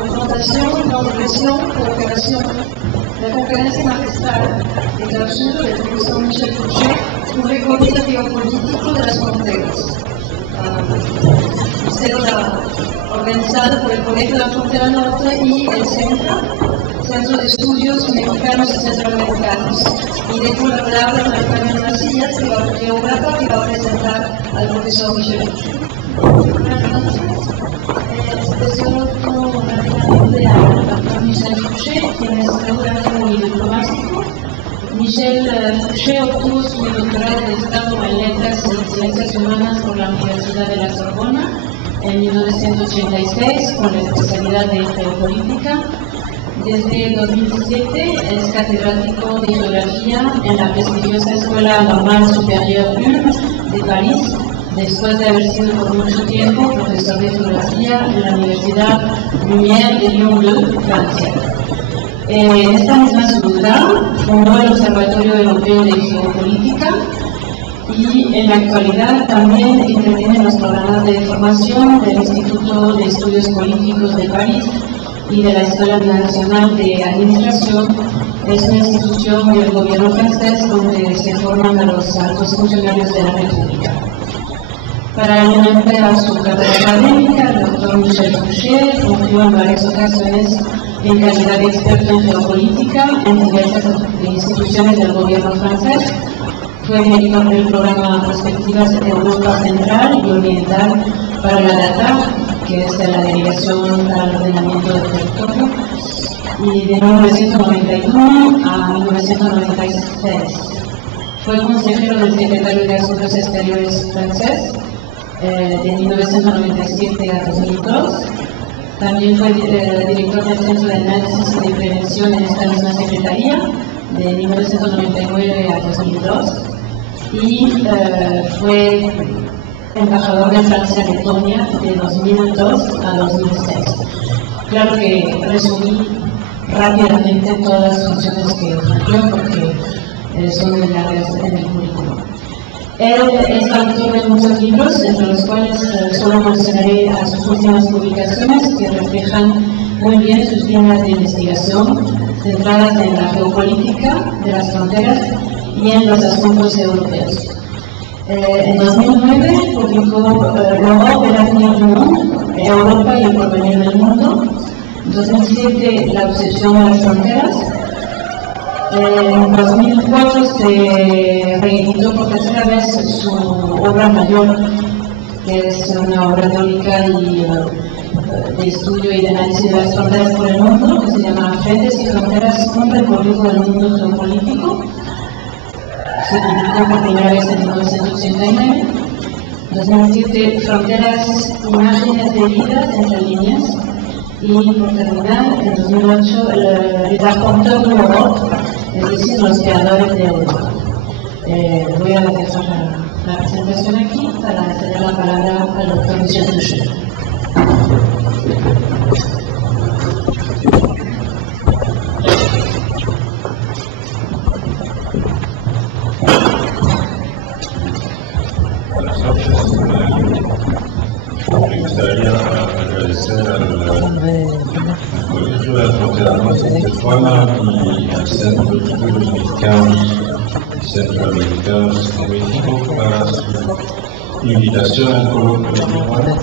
confrontación, no represión, cooperación. La conferencia magistral de clausura del profesor Michel Fouché, un recorrido geopolítico de las fronteras. Célula organizada por el Colegio de la Frontera Norte y el Centro de Estudios Mexicanos y Centroamericanos. Y dejo la palabra a María Macías, geógrafa, que va a presentar al profesor Michel Fouché. Expresión rápidamente al doctor Michel Fouché, quien es geógrafo y diplomático. Michel Fouché obtuvo su doctorado de Estado en Letras y Ciencias Humanas por la Universidad de la Sorbona en 1986 con la especialidad de Geopolítica. Desde 2007 es catedrático de Geografía en la prestigiosa Escuela Normal Superior de París, después de haber sido por mucho tiempo profesor de Geografía en la Universidad Lumière de Lyon 2, Francia. En esta misma ciudad fundó el Observatorio Europeo de Geopolítica y en la actualidad también interviene en los programas de formación del Instituto de Estudios Políticos de París y de la Escuela Nacional de Administración. Es una institución del gobierno francés donde se forman a los altos funcionarios de la República. Paralelamente a su carrera académica, el doctor Michel Fouché fungió en varias ocasiones en calidad de experto en geopolítica en diversas instituciones del gobierno francés. Fue director del programa Perspectivas de Europa Central y Oriental para la DATA, que es de la Delegación para el Ordenamiento del Territorio, y de 1991 a 1996. Fue consejero del secretario de Asuntos Exteriores francés de 1997 a 2002. También fue director del Centro de Análisis y de Prevención en esta misma secretaría de 1999 a 2002 y fue embajador de Francia en Letonia de 2002 a 2006. Claro que resumí rápidamente todas las funciones que cumplió porque son muy largas en el currículum. Él es autor de muchos libros, entre los cuales solo mencionaré a sus últimas publicaciones que reflejan muy bien sus líneas de investigación centradas en la geopolítica de las fronteras y en los asuntos europeos. En 2009 publicó L'Europe et l'avenir du monde, Europa y el porvenir del mundo. En 2007 La obsesión de las fronteras. En 2004 se reeditó por tercera vez su obra mayor, que es una obra teórica y de estudio y de análisis de las fronteras por el mundo, que se llama Frentes y Fronteras, un recorrido del mundo geopolítico. Se publicó por primera vez en 1989. 2007, Fronteras, imágenes de vidas entre líneas. Y por terminar, en 2008, Les Arpenteurs de l'Europe, es decir, los creadores de Europa. Voy a dejar la presentación aquí para ceder la palabra al doctor Michel Fouché. Me gustaría agradecer al Colegio de la Frontera Norte de Tijuana y al Centro de Estudios Mexicanos y Centroamericanos de México para su invitación al coloquio de Tijuana.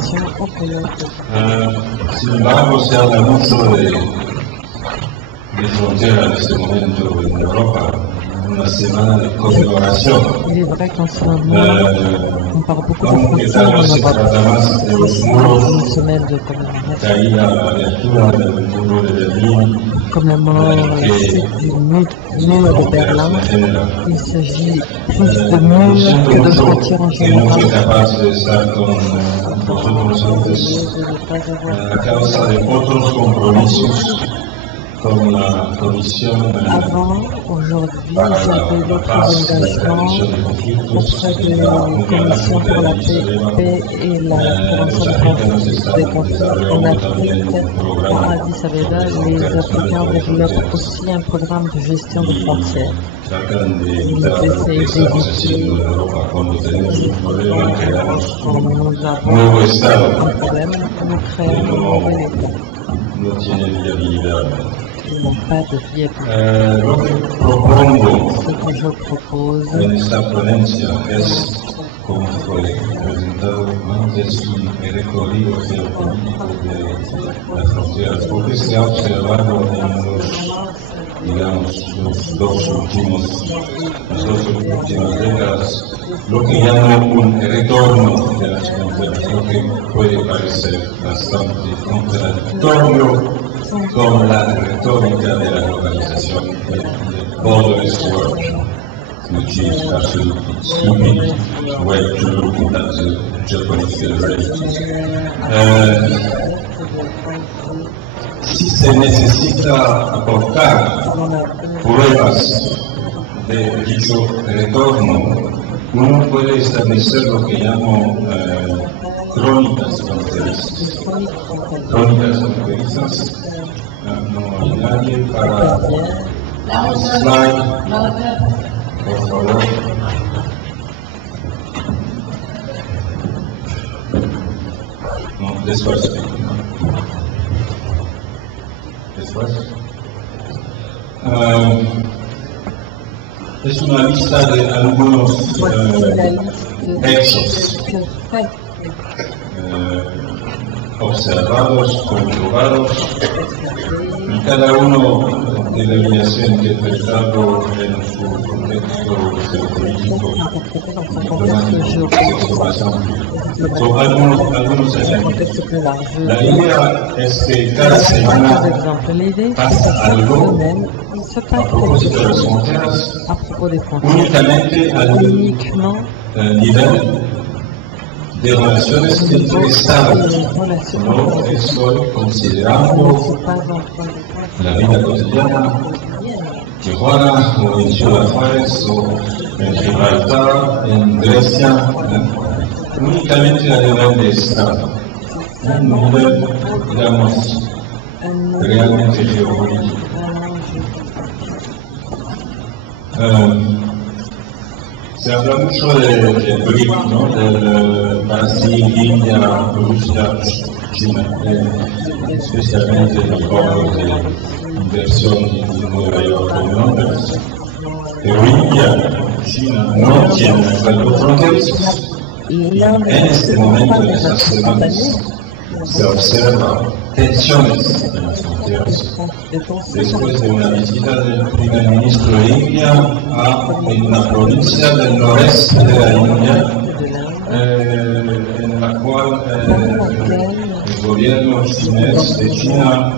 Sin embargo, se habla mucho de frontera en este momento en Europa. Una semana de conmemoración. Il est vrai qu'en ce moment, on parle beaucoup de frontières en Europe. Une semaine de commémoration. Comme la mort du mur de Berlin, il s'agit plus de murs que de frontières en général. A causa de otros compromisos con la Comisión para la paz, la prevención de conflictos, la Comisión pour la paix et la prévention des conflits en Afrique. À Addis Abeba, les Africains développent aussi un programme de gestion de frontières. Ils essaient d'éviter quand nous avons un problème, nous créons un nouvel État. tiene viabilidad. Ils n'ont pas de viabilité. Lo que propongo Ce que je propose en esta ponencia es, como fue presentado antes, un recorrido geopolítico de las fronteras, porque se ha observado en las dos últimas décadas lo que llamo un retorno de las fronteras, lo que puede parecer bastante contradictorio con la retórica de la globalización de borderless world, which is absolutely stupid way to look at the Japanese Federation. Si se necesita aportar pruebas de dicho retorno, uno puede establecer lo que llamo crónicas fronterizas. Crónicas fronterizas. No hay nadie para slide, por favor. No, despacio. Despacio. Es una lista de algunos hechos observados, comprobados, y cada uno debería ser interpretado en su contexto geopolítico, diplomático, son algunos ejemplos. La idea es que cada semana pasa algo a propósito de las fronteras, únicamente al nivel de relaciones entre Estados. No estoy considerando la vida cotidiana, Tijuana o en Ciudad Juárez o en Gibraltar, en Grecia, únicamente a nivel de Estado, un nivel, digamos, realmente geopolítico. Se habla mucho del BRIC, ¿no? Del Brasil, India, Rusia, China, especialmente los fondos de inversión en Nueva York y Londres. Pero India, China no tienen acuerdos fronterizos. En este momento, en estas semanas, se observan tensiones en las fronteras. Después de una visita del primer ministro de India en una provincia del noreste de la India, en la cual el gobierno chinés de China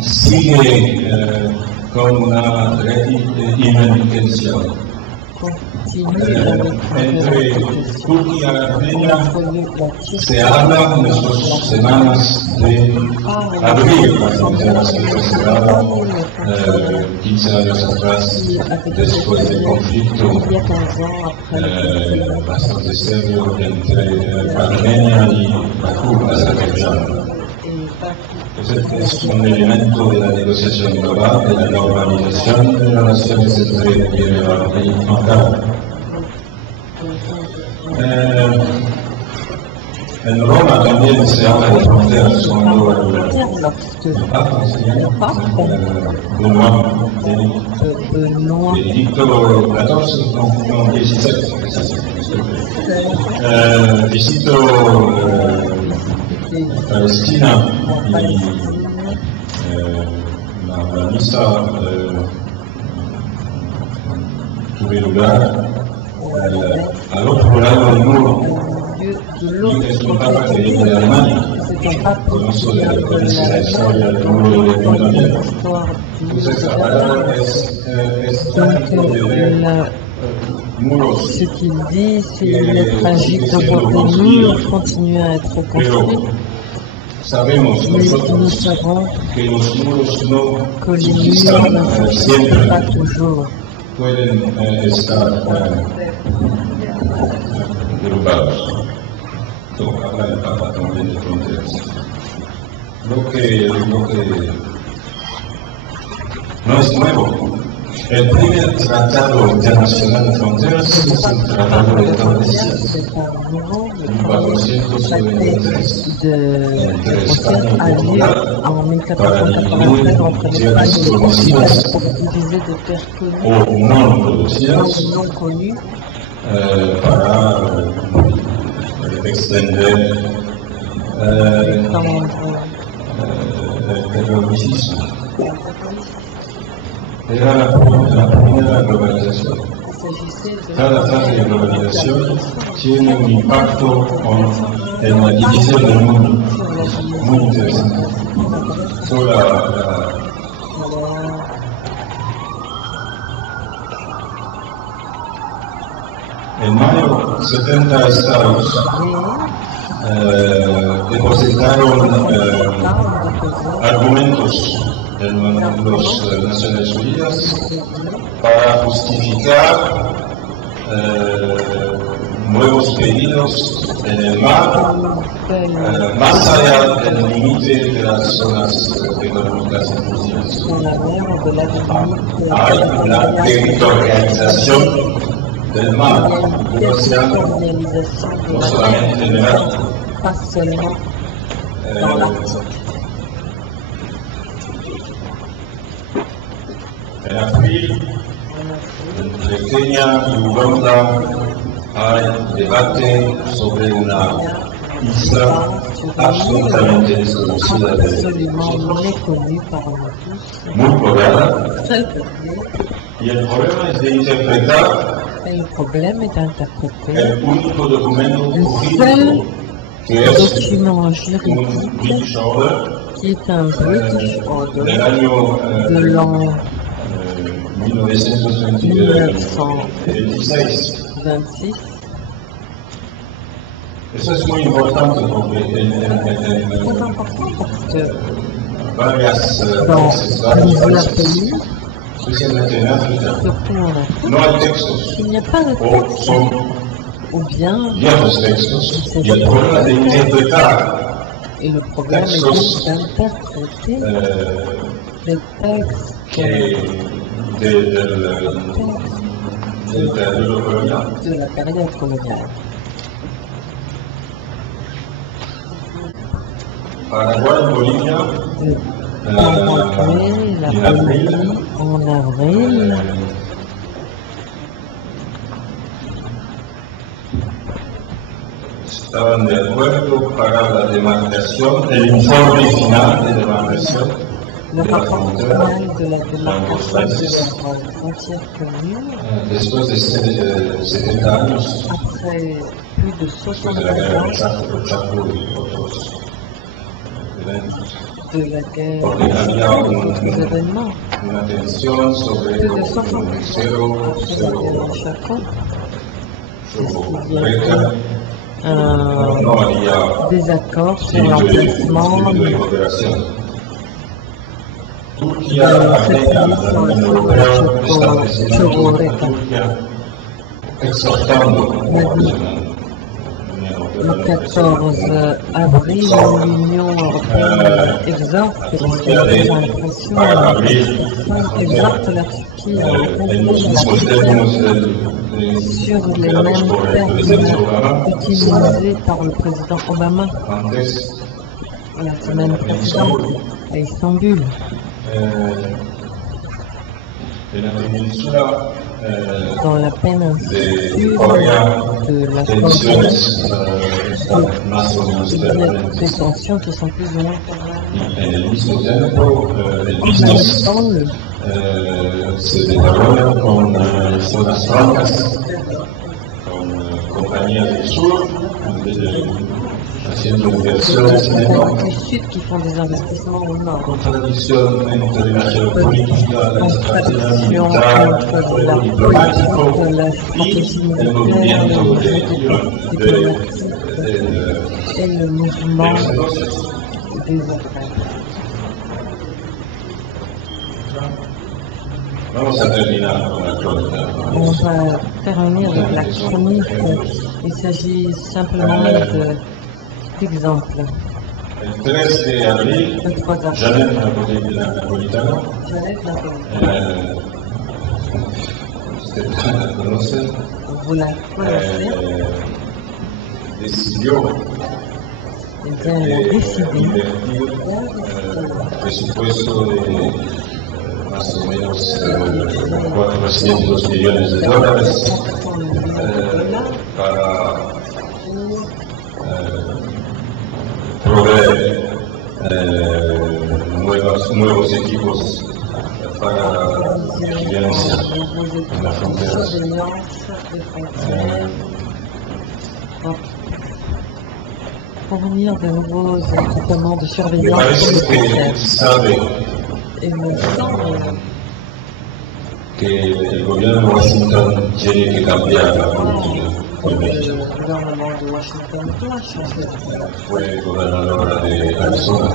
sigue con una reivindicación. Entre Turquía y Armenia se habla en estas semanas de abrir las fronteras que fue cerrada 15 años atrás, después del conflicto bastante serio entre Armenia y Bakú, Azerbaiyán. Es un elemento de la negociación global, de la normalización de las relaciones entre Yerevan y Ankara. En Roma también se habla de fronteras cuando Benedicto XIV, no, 17, visitó Palestina y la misa tuvo lugar al otro lado del muro. Es un papa que viene de Alemania, conozco de la historia del muro de Berlín. Entonces, la palabra es trágico de ver muros. Ce qu'il dit, c'est tragique de voir des murs continuer à être construits. Sabemos nosotros que los muros no existan siempre, pueden estar derrubados. Habla el Papa también de fronteras. Lo que no es nuevo El primer tratado internacional de fronteras es el Tratado de Tordesillas, C'est un nouveau en 1493, de entre frontières España a y lieu Portugal, en 1493 entre l'Espagne et le Portugal pour utiliser des terres connues o non producidas ou non connues para extender dans el terrorismo. Era la primera globalización. Cada fase de globalización tiene un impacto en la división del mundo. Muy interesante. En mayo, 70 estados depositaron argumentos en las Naciones Unidas para justificar nuevos pedidos en el mar, más allá del límite de las zonas económicas exclusivas. Hay la territorialización del mar, del océano, no solamente del mar. En abril, entre Kenia y Uganda hay debate sobre una isla absolutamente desconocida de muy poblada, y el problema es de interpretar El problème est d'interpréter el único documento le jurídico seul que es document un juridique British Order qui est un British Order del año de l'an 1926. 26. Eso es muy importante porque C'est important parce que varias dans plusieurs países, pays, especialmente en África, surtout en Afrique, no hay textos il n'y a pas de o texte son ou bien viejos textos y el problema de interpretar et le problème est donc d'interpréter les textes del periodo colonial. de la période coloniale. Paraguay, Bolivia, Paraguay, la en abril, Bolivie en avril, estaban de acuerdo para la demarcación, el informe final de demarcación le de la rapport frontera final de la entre ambos démarcation países. de la frontière commune, Después de 70 años, après plus de después 60 de la guerra ans del Chaco y otros eventos, de la guerre, porque había d'autres événements, una tensión sobre plus de un 60 ans cero, après la guerre de Chaco, Reca, no había désaccord sur espíritu l'emplacement de cooperación. Turquía de agrega a la Unión Europea estableciendo Chororeka. Turquía exhortando a la Unión Le Europea 14 avril, l'Union européenne exhorte la exhorte la Turquie à en los mismos términos sur les mêmes termes utilisés par le président Obama antes. la semaine précédente à Istanbul. En la península Dans la de péninsule Corea, de la Corée, tensiones más o menos il y a permanentes. des tensions qui sont plus ou moins Y en el mismo tiempo, el en business temps, se desarrolla con zonas francas, con compañías del sur, haciendo inversiones en el du norte. sud qui font des investissements au nord. Contradicción entre la geopolítica, la estrategia Contradiction militar, entre el la diplomático politique, la y stratégie el militaire, movimiento la de diplomatique et le mouvement los negocios. des affaires. Vamos a terminar con la crónica. On va terminer avec la chronique. Il s'agit simplement d'exemples. El 3 de abril, De 3 avril. Janet Napolitano Janet Napolitano usted la conoce, Vous la connaissez, decidió eh bien, elle a décidé invertir presupuesto de más o menos 400 millones de dólares para proveer nuevos equipos para vigilancia en las fronteras. Fournir de nouveaux équipements de Me surveillance parece sur les que frontières. sabe Il me semble que el gobierno de Washington tiene que cambiar la política que de le México. gouvernement de Washington doit changer. Fue gobernadora de Arizona.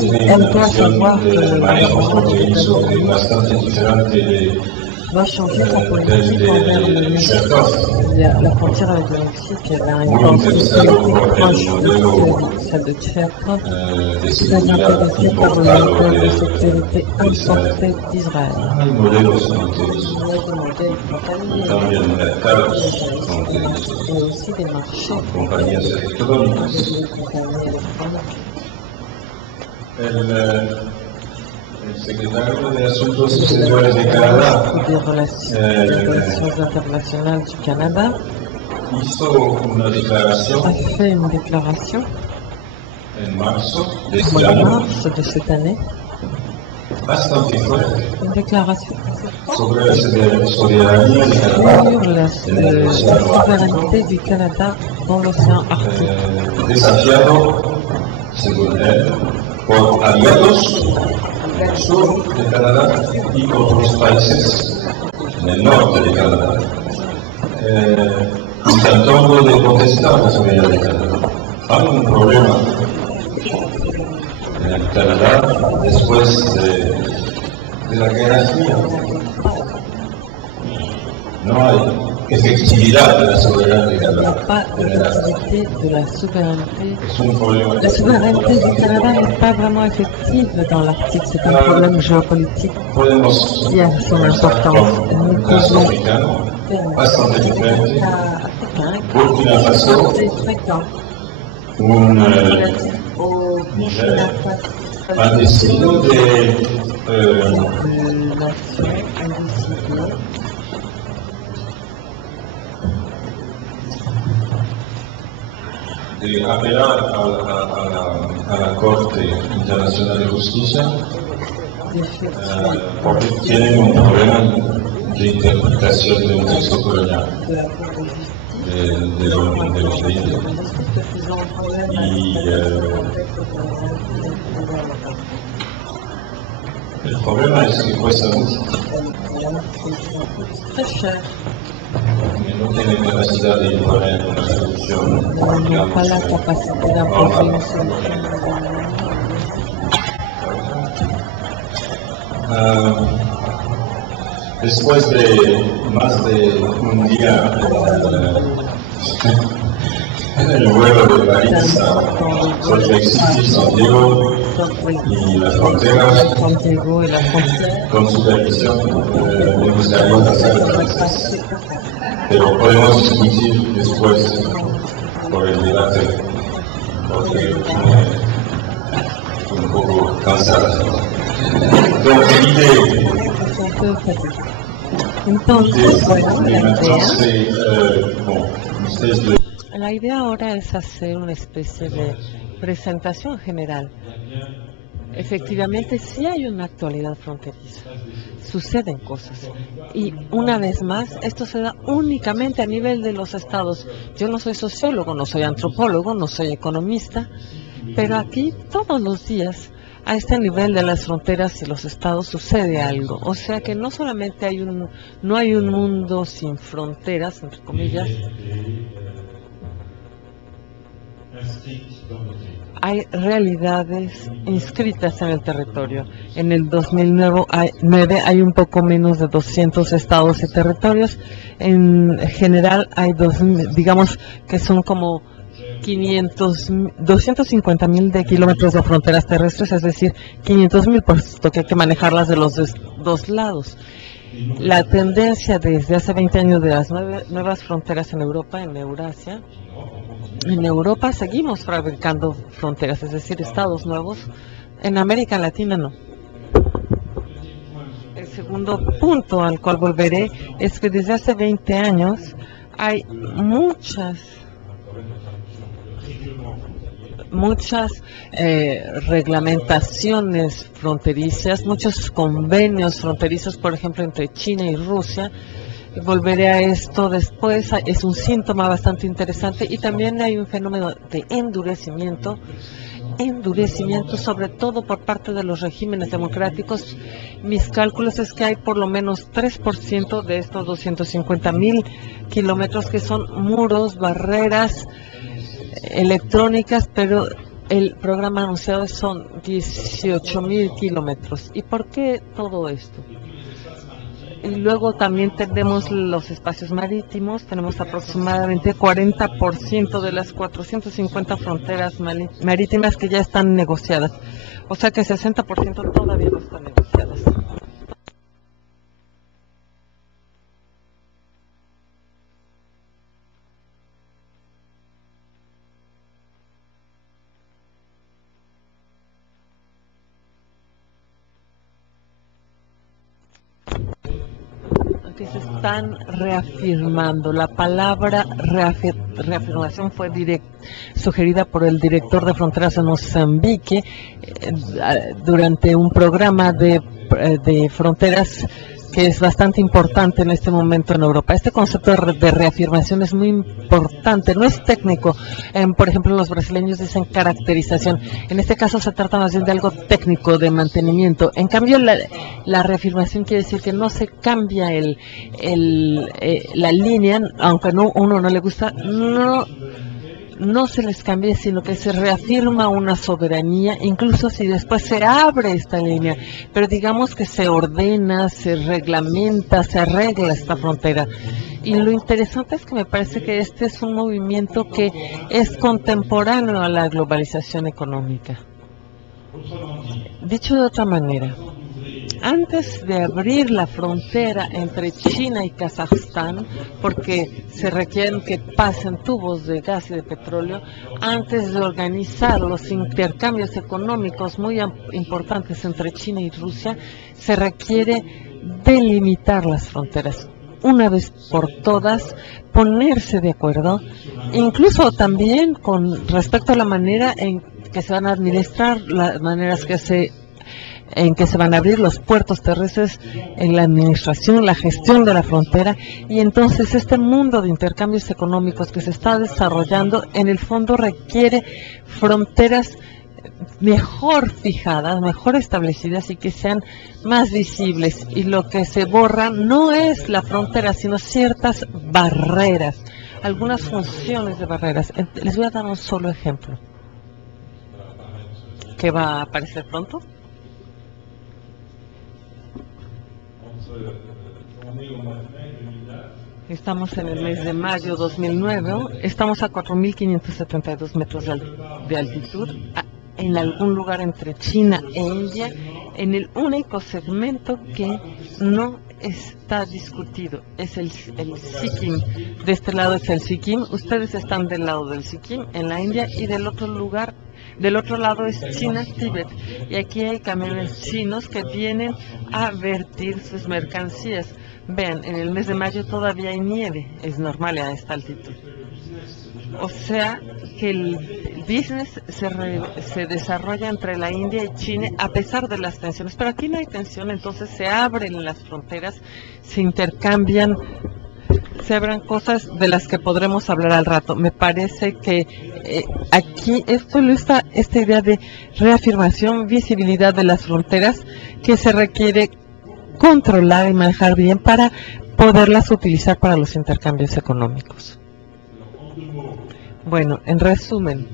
Tiene Elle una doit visión savoir que de le manejo gouvernement fronterizo que es bastante diferente doit changer sa del politique envers le de Mexique. Chertoff. La frontière avec le Mexique, elle a une Muy politique interesado por el proche modelo de celle de Chertoff, de très seguridad intéressée par le importado modèle de de sécurité Israel. importé d'Israël. Hay modelos fronterizos Il y a des modèles y frontaliers también mercados fronterizos, et aussi des marchés compañías electrónicas. des compagnies électroniques. El secretario de Asuntos Exteriores de Canadá Des relations internationales du Canada hizo una declaración a fait une déclaration en marzo de en este año mars de cette année, bastante fuerte une déclaration sobre la soberanía de Canadá sur la souveraineté du Canada dans l'océan Arctique, desafiado, según él, por aliados al sur de Canadá y otros países en el norte de Canadá, intentando de contestar la soberanía de Canadá. Hay un problema en el Canadá después de la Guerra Fría. No hay efectividad de la soberanía de il n'y a Canadá. pas d'effectivité de la souveraineté. Es un problema. La souveraineté du Canada n'est pas vraiment effective dans l'Arctique, c'est un problème géopolitique Podemos qui a son importance. con Nous un caso pouvons africano bastante diferente. africain Burkina Faso, c'est fréquent un relatif au Niger, ha decidido de nation indécidée apelar a la Corte Internacional de Justicia d'effectuer porque tienen un problema de interpretación de un texto colonial de la Cour de justice de los países. qu'ils ont un problème Y el problema es que cuesta mucho, très cher. que no tiene capacidad de imponer una solución. On n'a pas la capacité d'imposer une solution. Después de más de un día en el vuelo de París a Salt Lake City, San Diego y las fronteras, Santiago et la frontière. con supervisión, me gustaría hacer análisis, pero podemos discutir después por el debate, porque un poco cansada. Entonces, C'est un peu fatigué. Entonces, bueno, la idea ahora es hacer una especie de presentación general. Efectivamente, sí hay una actualidad fronteriza. Suceden cosas. Y una vez más, esto se da únicamente a nivel de los estados. Yo no soy sociólogo, no soy antropólogo, no soy economista, pero aquí todos los días a este nivel de las fronteras y los estados sucede algo. O sea que no solamente no hay un mundo sin fronteras, entre comillas, hay realidades inscritas en el territorio. En el 2009 hay un poco menos de 200 estados y territorios. En general hay digamos que son como 250.000 de kilómetros de fronteras terrestres, es decir, 500.000, puesto que hay que manejarlas de los dos lados. La tendencia desde hace 20 años de las nuevas fronteras en Europa, en Eurasia, en Europa seguimos fabricando fronteras, es decir, estados nuevos. En América Latina no. El segundo punto al cual volveré es que desde hace 20 años hay muchas reglamentaciones fronterizas, muchos convenios fronterizos, por ejemplo, entre China y Rusia. Volveré a esto después, es un síntoma bastante interesante, y también hay un fenómeno de endurecimiento sobre todo por parte de los regímenes democráticos. Mis cálculos es que hay por lo menos 3% de estos 250.000 kilómetros que son muros, barreras electrónicas, pero el programa anunciado son 18.000 kilómetros. ¿Y por qué todo esto? Y luego también tenemos los espacios marítimos, tenemos aproximadamente 40% de las 450 fronteras marítimas que ya están negociadas, o sea que 60% todavía no están negociadas. Que se están reafirmando. La palabra reafirmación fue sugerida por el director de fronteras en Mozambique durante un programa de fronteras que es bastante importante en este momento en Europa. Este concepto de reafirmación es muy importante, no es técnico. Por ejemplo, los brasileños dicen caracterización. En este caso se trata más bien de algo técnico, de mantenimiento. En cambio, la reafirmación quiere decir que no se cambia la línea, aunque uno no le gusta, no se les cambia, sino que se reafirma una soberanía, incluso si después se abre esta línea, pero digamos que se ordena, se reglamenta, se arregla esta frontera. Y lo interesante es que me parece que este es un movimiento que es contemporáneo a la globalización económica. Dicho de otra manera, antes de abrir la frontera entre China y Kazajstán, porque se requieren que pasen tubos de gas y de petróleo, antes de organizar los intercambios económicos muy importantes entre China y Rusia, se requiere delimitar las fronteras. Una vez por todas, ponerse de acuerdo, incluso también con respecto a la manera en que se van a administrar, las maneras en que se van a abrir los puertos terrestres, en la administración, la gestión de la frontera. Y entonces este mundo de intercambios económicos que se está desarrollando en el fondo requiere fronteras mejor fijadas, mejor establecidas y que sean más visibles. Y lo que se borra no es la frontera, sino ciertas barreras, algunas funciones de barreras. Les voy a dar un solo ejemplo que va a aparecer pronto. Estamos en el mes de mayo 2009, estamos a 4.572 metros de altitud, en algún lugar entre China e India, en el único segmento que no está discutido, es el Sikkim. De este lado es el Sikkim, ustedes están del lado del Sikkim, en la India, y del otro lado es China, Tíbet. Y aquí hay camiones chinos que vienen a vertir sus mercancías. Vean, en el mes de mayo todavía hay nieve, es normal a esta altitud. O sea que el business se desarrolla entre la India y China a pesar de las tensiones. Pero aquí no hay tensión, entonces se abren las fronteras, se intercambian, se abren cosas de las que podremos hablar al rato. Me parece que aquí esta idea de reafirmación, visibilidad de las fronteras que se requiere controlar y manejar bien para poderlas utilizar para los intercambios económicos. Bueno, en resumen,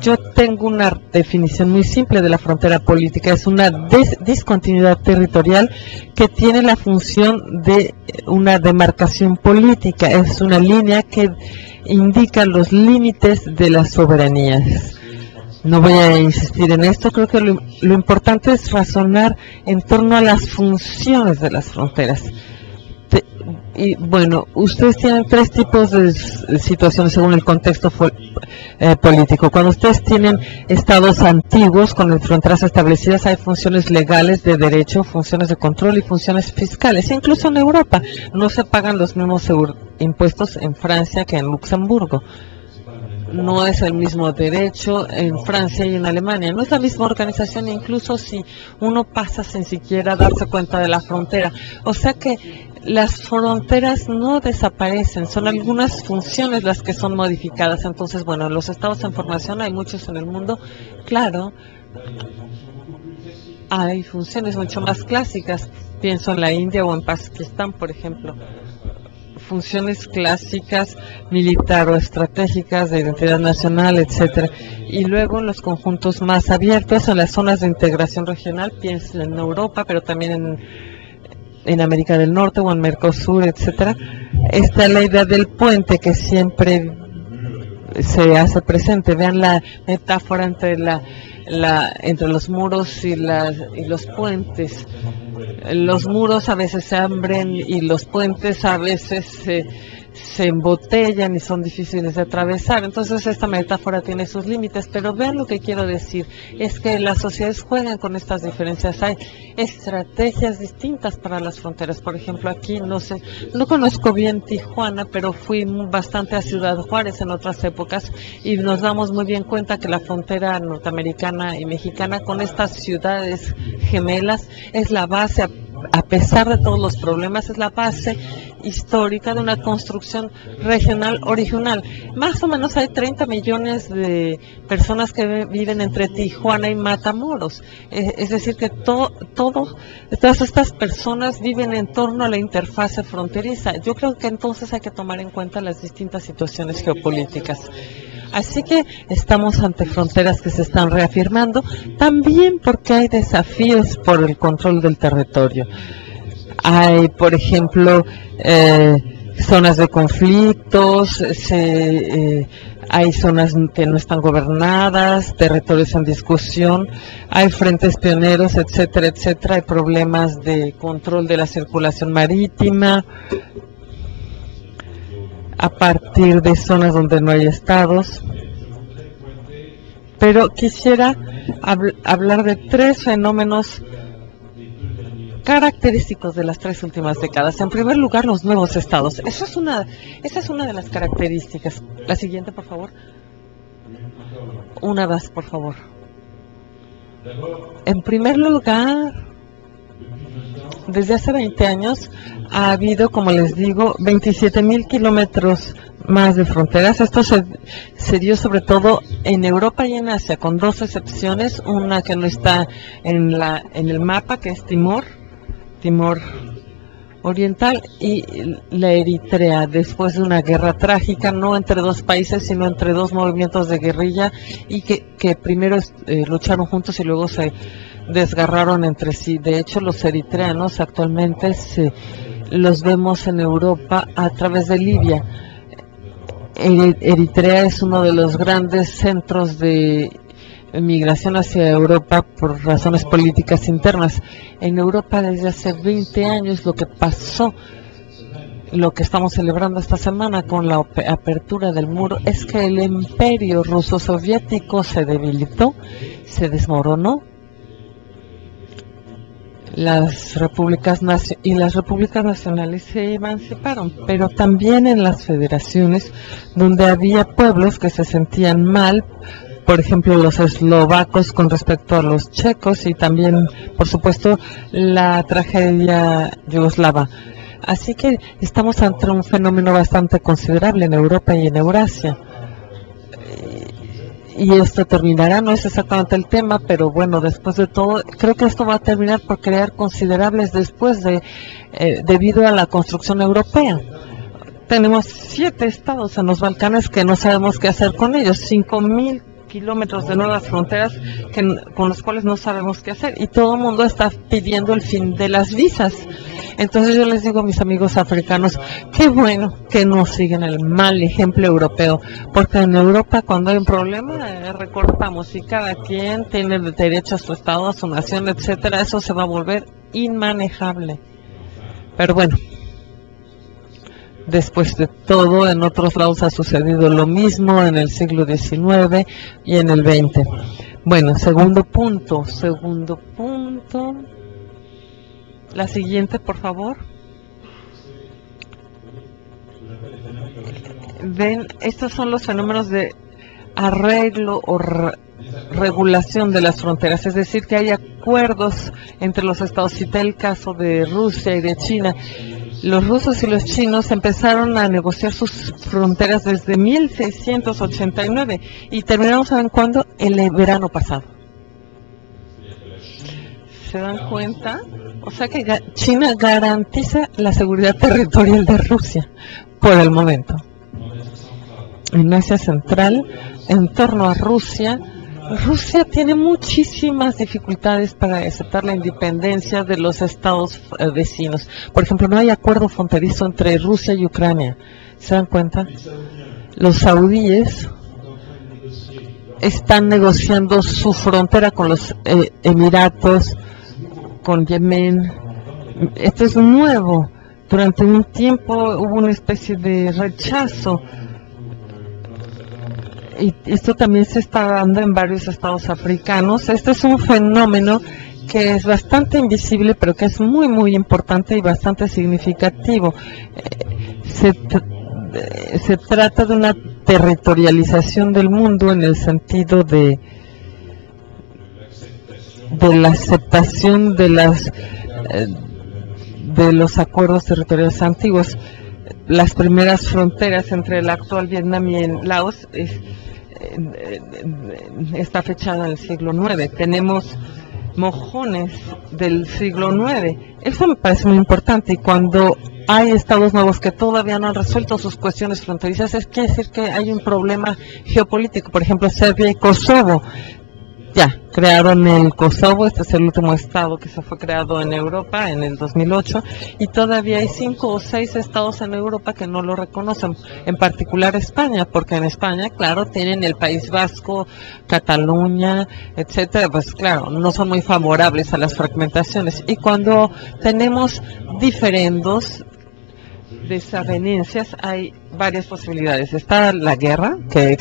yo tengo una definición muy simple de la frontera política. Es una discontinuidad territorial que tiene la función de una demarcación política. Es una línea que indica los límites de las soberanías. No voy a insistir en esto, creo que lo importante es razonar en torno a las funciones de las fronteras. Y bueno, ustedes tienen tres tipos de situaciones según el contexto político. Cuando ustedes tienen estados antiguos con fronteras establecidas, hay funciones legales de derecho, funciones de control y funciones fiscales. Incluso en Europa no se pagan los mismos impuestos en Francia que en Luxemburgo. No es el mismo derecho en Francia y en Alemania, no es la misma organización, incluso si uno pasa sin siquiera darse cuenta de la frontera. O sea que las fronteras no desaparecen, son algunas funciones las que son modificadas. Entonces, bueno, los estados en formación hay muchos en el mundo, claro, hay funciones mucho más clásicas, pienso en la India o en Pakistán, por ejemplo. Funciones clásicas, militar o estratégicas, de identidad nacional, etcétera. Y luego en los conjuntos más abiertos, en las zonas de integración regional, pienso en Europa, pero también en América del Norte o en Mercosur, etcétera. Está la idea del puente que siempre se hace presente. Vean la metáfora entre entre los muros y los puentes. Los muros a veces se abren y los puentes a veces se embotellan y son difíciles de atravesar. Entonces esta metáfora tiene sus límites, pero vean lo que quiero decir, es que las sociedades juegan con estas diferencias. Hay estrategias distintas para las fronteras. Por ejemplo, aquí no conozco bien Tijuana, pero fui bastante a Ciudad Juárez en otras épocas y nos damos muy bien cuenta que la frontera norteamericana y mexicana con estas ciudades gemelas es la base, a pesar de todos los problemas, es la base histórica de una construcción regional original. Más o menos hay 30 millones de personas que viven entre Tijuana y Matamoros. Es decir, que todas estas personas viven en torno a la interfase fronteriza. Yo creo que entonces hay que tomar en cuenta las distintas situaciones geopolíticas. Así que estamos ante fronteras que se están reafirmando, también porque hay desafíos por el control del territorio. Hay, por ejemplo, zonas de conflictos, hay zonas que no están gobernadas, territorios en discusión, hay frentes pioneros, etcétera, etcétera. Hay problemas de control de la circulación marítima a partir de zonas donde no hay estados. Pero quisiera hablar de tres fenómenos característicos de las tres últimas décadas. En primer lugar, los nuevos estados. Esa es una de las características. La siguiente, por favor. Una más, por favor. En primer lugar, desde hace 20 años ha habido, como les digo, 27,000 kilómetros más de fronteras. Esto se dio sobre todo en Europa y en Asia, con dos excepciones. Una que no está en el mapa, que es Timor Oriental, y la Eritrea, después de una guerra trágica, no entre dos países, sino entre dos movimientos de guerrilla, y que primero lucharon juntos y luego se desgarraron entre sí. De hecho, los eritreanos actualmente los vemos en Europa a través de Libia. Eritrea es uno de los grandes centros de migración hacia Europa por razones políticas internas. En Europa desde hace 20 años lo que pasó, lo que estamos celebrando esta semana con la apertura del muro, es que el imperio ruso soviético se debilitó, se desmoronó. Las repúblicas nacionales se emanciparon, pero también en las federaciones donde había pueblos que se sentían mal, por ejemplo los eslovacos con respecto a los checos, y también, por supuesto, la tragedia yugoslava. Así que estamos ante un fenómeno bastante considerable en Europa y en Eurasia. Y esto terminará, no es exactamente el tema, pero bueno, después de todo, creo que esto va a terminar por crear considerables debido a la construcción europea. Tenemos 7 estados en los Balcanes que no sabemos qué hacer con ellos, 5,000 kilómetros de nuevas fronteras con los cuales no sabemos qué hacer, y todo el mundo está pidiendo el fin de las visas. Entonces yo les digo a mis amigos africanos, qué bueno que no siguen el mal ejemplo europeo, porque en Europa cuando hay un problema recortamos y cada quien tiene derecho a su estado, a su nación, etcétera. Eso se va a volver inmanejable. Pero bueno, después de todo, en otros lados ha sucedido lo mismo en el siglo XIX y en el XX. Bueno, segundo punto. La siguiente, por favor. Ven, estos son los fenómenos de arreglo o regulación de las fronteras, es decir, que hay acuerdos entre los estados. Cité el caso de Rusia y de China. Los rusos y los chinos empezaron a negociar sus fronteras desde 1689 y terminaron, ¿saben cuándo? El verano pasado. ¿Se dan cuenta? O sea que China garantiza la seguridad territorial de Rusia por el momento. En Asia Central, en torno a Rusia, Rusia tiene muchísimas dificultades para aceptar la independencia de los estados vecinos. Por ejemplo, no hay acuerdo fronterizo entre Rusia y Ucrania. ¿Se dan cuenta? Los saudíes están negociando su frontera con los Emiratos, con Yemen. Esto es nuevo. Durante un tiempo hubo una especie de rechazo. Y esto también se está dando en varios estados africanos. Este es un fenómeno que es bastante invisible, pero que es muy, muy importante y bastante significativo. Se trata de una territorialización del mundo en el sentido de la aceptación de los acuerdos territoriales antiguos. Las primeras fronteras entre el actual Vietnam y en Laos está fechada en el siglo IX. Tenemos mojones del siglo IX. Eso me parece muy importante, y cuando hay estados nuevos que todavía no han resuelto sus cuestiones fronterizas, es quiere decir que hay un problema geopolítico. Por ejemplo, Serbia y Kosovo. Ya, crearon el Kosovo, este es el último estado que se fue creado en Europa en el 2008, y todavía hay 5 o 6 estados en Europa que no lo reconocen, en particular España, porque en España, claro, tienen el País Vasco, Cataluña, etcétera, pues claro, no son muy favorables a las fragmentaciones, y cuando tenemos diferendos, desavenencias, hay varias posibilidades. Está la guerra, que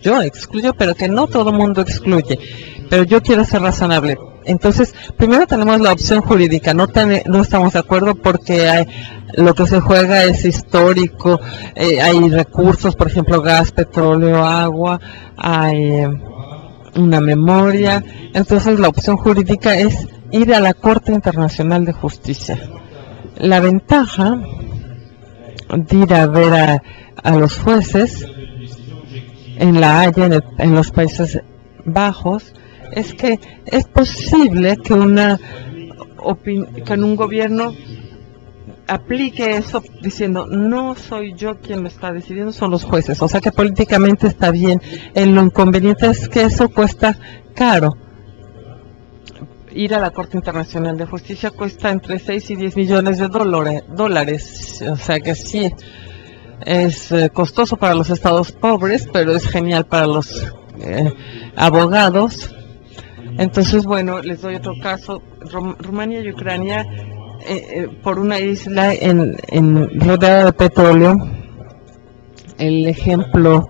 yo excluyo, pero que no todo el mundo excluye. Pero yo quiero ser razonable. Entonces, primero tenemos la opción jurídica. No estamos de acuerdo porque lo que se juega es histórico. Hay recursos, por ejemplo, gas, petróleo, agua. Hay una memoria. Entonces, la opción jurídica es ir a la Corte Internacional de Justicia. La ventaja de ir a ver a los jueces en La Haya, en los Países Bajos, es que es posible que un gobierno aplique eso diciendo, no soy yo quien lo está decidiendo, son los jueces. O sea que políticamente está bien. Lo inconveniente es que eso cuesta caro. Ir a la Corte Internacional de Justicia cuesta entre 6 y 10 millones de dólares. O sea que sí, es costoso para los estados pobres, pero es genial para los abogados. Entonces, bueno, les doy otro caso. Rumania y Ucrania, por una isla rodeada de petróleo. El ejemplo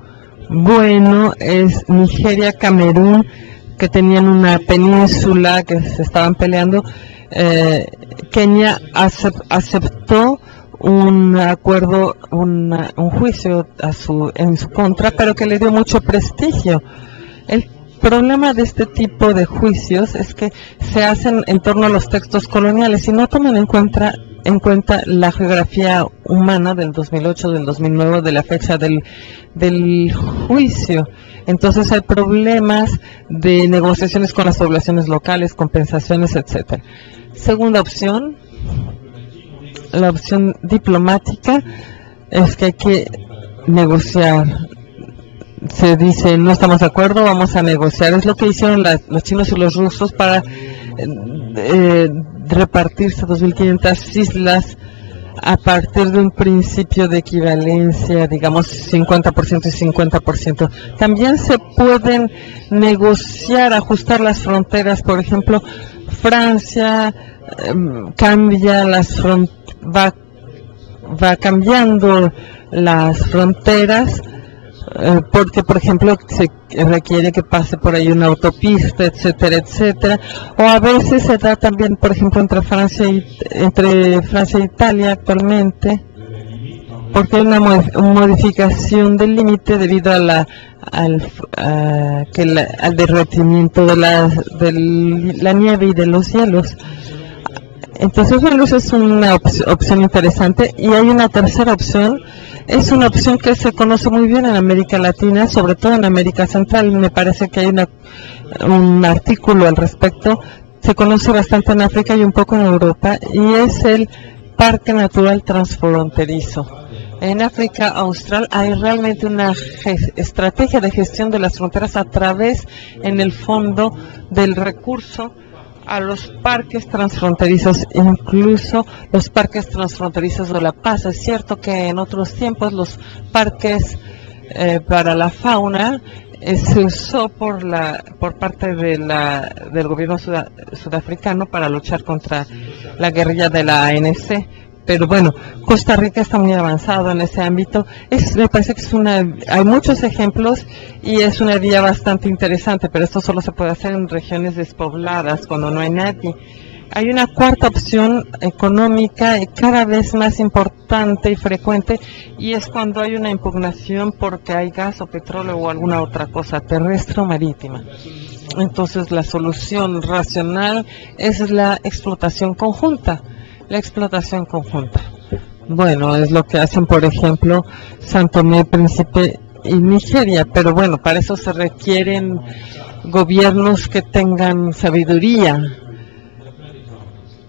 bueno es Nigeria, Camerún, que tenían una península que se estaban peleando. Kenia aceptó un acuerdo, un juicio en su contra, pero que le dio mucho prestigio. El problema de este tipo de juicios es que se hacen en torno a los textos coloniales y no toman en cuenta la geografía humana del 2008, del 2009, de la fecha del juicio. Entonces hay problemas de negociaciones con las poblaciones locales, compensaciones, etcétera. Segunda opción, la opción diplomática, es que hay que negociar se dice no estamos de acuerdo, vamos a negociar. Es lo que hicieron los chinos y los rusos para repartirse 2.500 islas a partir de un principio de equivalencia, digamos 50% y 50%. También se pueden negociar, ajustar las fronteras. Por ejemplo, Francia cambia va cambiando las fronteras porque, por ejemplo, se requiere que pase por ahí una autopista, etcétera, etcétera. O a veces se da también, por ejemplo, entre Francia e Italia actualmente, porque hay una modificación del límite debido a al derretimiento de la nieve y de los hielos. Entonces, bueno, esa es una opción interesante. Y hay una tercera opción. Es una opción que se conoce muy bien en América Latina, sobre todo en América Central. Me parece que hay un artículo al respecto. Se conoce bastante en África y un poco en Europa, y es el Parque Natural Transfronterizo. En África Austral hay realmente una estrategia de gestión de las fronteras a través, en el fondo, del recurso a los parques transfronterizos, incluso los parques transfronterizos de la paz. Es cierto que en otros tiempos los parques para la fauna se usó por parte del gobierno sudafricano para luchar contra la guerrilla de la ANC. Pero bueno, Costa Rica está muy avanzado en ese ámbito. Me parece que hay muchos ejemplos y es una vía bastante interesante, pero esto solo se puede hacer en regiones despobladas, cuando no hay nadie. Hay una cuarta opción económica cada vez más importante y frecuente, y es cuando hay una impugnación porque hay gas o petróleo o alguna otra cosa, terrestre o marítima. Entonces la solución racional es la explotación conjunta. Bueno, es lo que hacen, por ejemplo, Santo Tomé, Príncipe y Nigeria, pero bueno, para eso se requieren gobiernos que tengan sabiduría.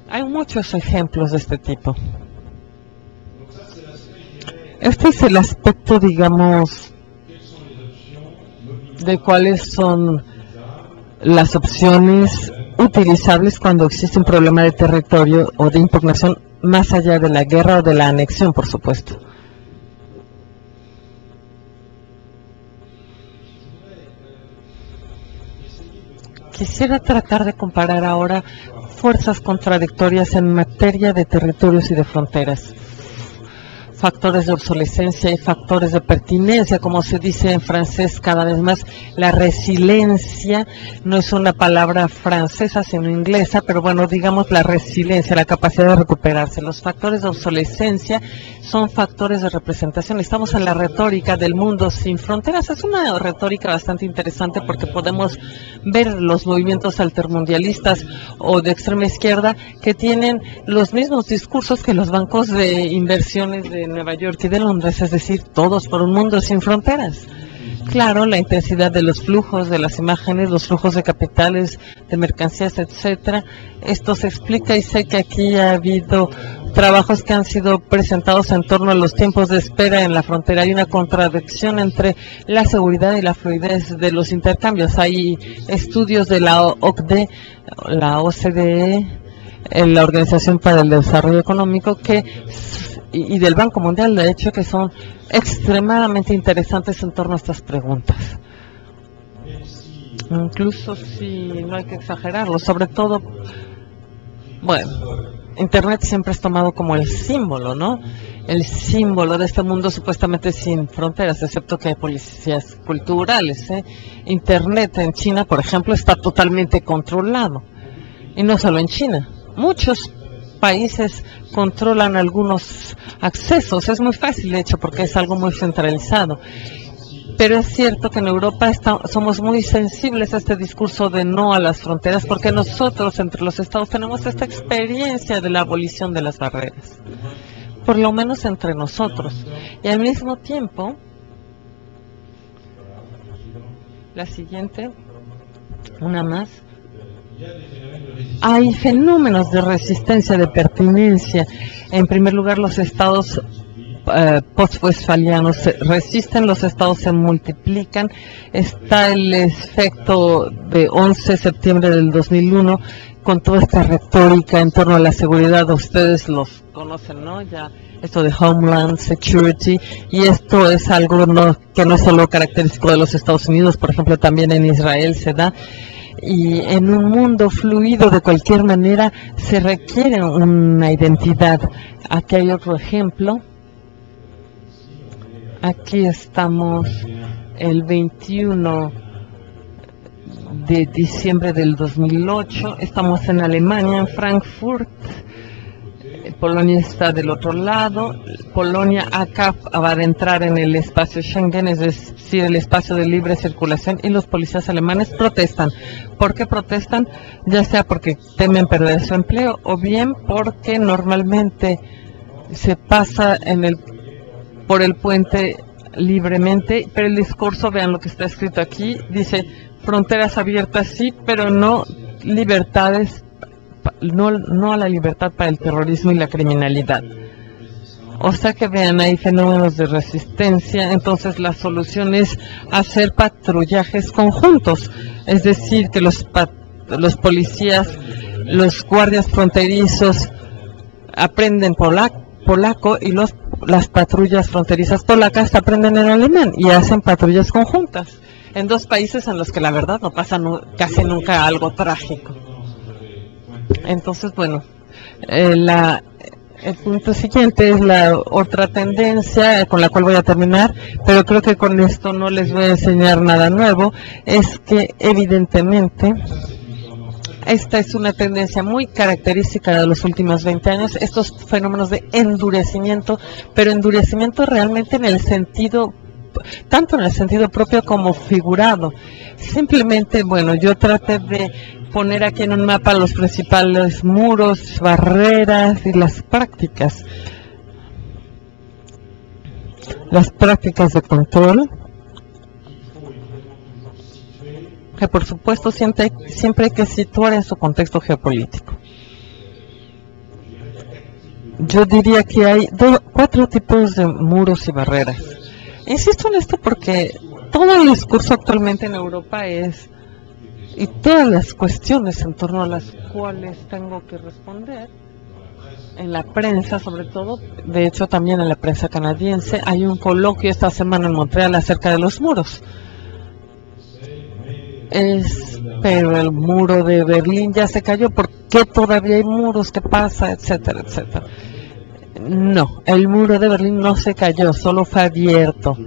Hay muchos ejemplos de este tipo. Este es el aspecto, digamos, de cuáles son las opciones utilizables cuando existe un problema de territorio o de impugnación más allá de la guerra o de la anexión, por supuesto. Quisiera tratar de comparar ahora fuerzas contradictorias en materia de territorios y de fronteras. Factores de obsolescencia y factores de pertinencia, como se dice en francés cada vez más. La resiliencia no es una palabra francesa, sino inglesa, pero bueno, digamos la resiliencia, la capacidad de recuperarse. Los factores de obsolescencia son factores de representación. Estamos en la retórica del mundo sin fronteras. Es una retórica bastante interesante porque podemos ver los movimientos altermundialistas o de extrema izquierda que tienen los mismos discursos que los bancos de inversiones de Nueva York y de Londres, es decir, todos por un mundo sin fronteras. Claro, la intensidad de los flujos, de las imágenes, los flujos de capitales, de mercancías, etcétera. Esto se explica, y sé que aquí ha habido trabajos que han sido presentados en torno a los tiempos de espera en la frontera. Hay una contradicción entre la seguridad y la fluidez de los intercambios. Hay estudios de la OCDE, la OCDE, la Organización para el Desarrollo Económico, y del Banco Mundial, de hecho, que son extremadamente interesantes en torno a estas preguntas. Incluso si no hay que exagerarlo, sobre todo, bueno, Internet siempre es tomado como el símbolo, ¿no? El símbolo de este mundo supuestamente sin fronteras, excepto que hay policías culturales, ¿eh? Internet en China, por ejemplo, está totalmente controlado. Y no solo en China, muchos países controlan algunos accesos. Es muy fácil, de hecho, porque es algo muy centralizado. Pero es cierto que en Europa somos muy sensibles a este discurso de no a las fronteras, porque nosotros, entre los estados, tenemos esta experiencia de la abolición de las barreras, por lo menos entre nosotros. Y al mismo tiempo, la siguiente, una más. Hay fenómenos de resistencia, de pertinencia. En primer lugar, los estados post-westfalianos se resisten, los estados se multiplican. Está el efecto de 11 de septiembre del 2001 con toda esta retórica en torno a la seguridad. Ustedes los conocen, ¿no? Ya esto de Homeland Security, y esto es algo que no es solo característico de los Estados Unidos, por ejemplo, también en Israel se da. Y en un mundo fluido de cualquier manera se requiere una identidad. Aquí hay otro ejemplo. Aquí estamos el 21 de diciembre del 2008. Estamos en Alemania, en Frankfurt. Polonia está del otro lado. Polonia acá va a entrar en el espacio Schengen, es decir, el espacio de libre circulación, y los policías alemanes protestan. ¿Por qué protestan? Ya sea porque temen perder su empleo o bien porque normalmente se pasa por el puente libremente, pero el discurso, vean lo que está escrito aquí, dice fronteras abiertas sí, pero no libertades, no a la libertad para el terrorismo y la criminalidad. O sea que vean, hay fenómenos de resistencia. Entonces la solución es hacer patrullajes conjuntos, es decir, que los policías, los guardias fronterizos aprenden polaco y las patrullas fronterizas polacas aprenden en alemán y hacen patrullas conjuntas en dos países en los que la verdad no pasa casi nunca algo trágico. Entonces, bueno, el punto siguiente es la otra tendencia con la cual voy a terminar, pero creo que con esto no les voy a enseñar nada nuevo. Es que evidentemente esta es una tendencia muy característica de los últimos 20 años, estos fenómenos de endurecimiento, pero endurecimiento realmente en el sentido, tanto en el sentido propio como figurado. Simplemente, bueno, yo traté de poner aquí en un mapa los principales muros, barreras y las prácticas de control, que por supuesto siempre hay que situar en su contexto geopolítico. Yo diría que hay 4 tipos de muros y barreras. Insisto en esto porque todo el discurso actualmente en Europa y todas las cuestiones en torno a las cuales tengo que responder, en la prensa sobre todo, de hecho también en la prensa canadiense, hay un coloquio esta semana en Montreal acerca de los muros. Pero el muro de Berlín ya se cayó, ¿por qué todavía hay muros? ¿Qué pasa? Etcétera, etcétera. No, el muro de Berlín no se cayó, solo fue abierto.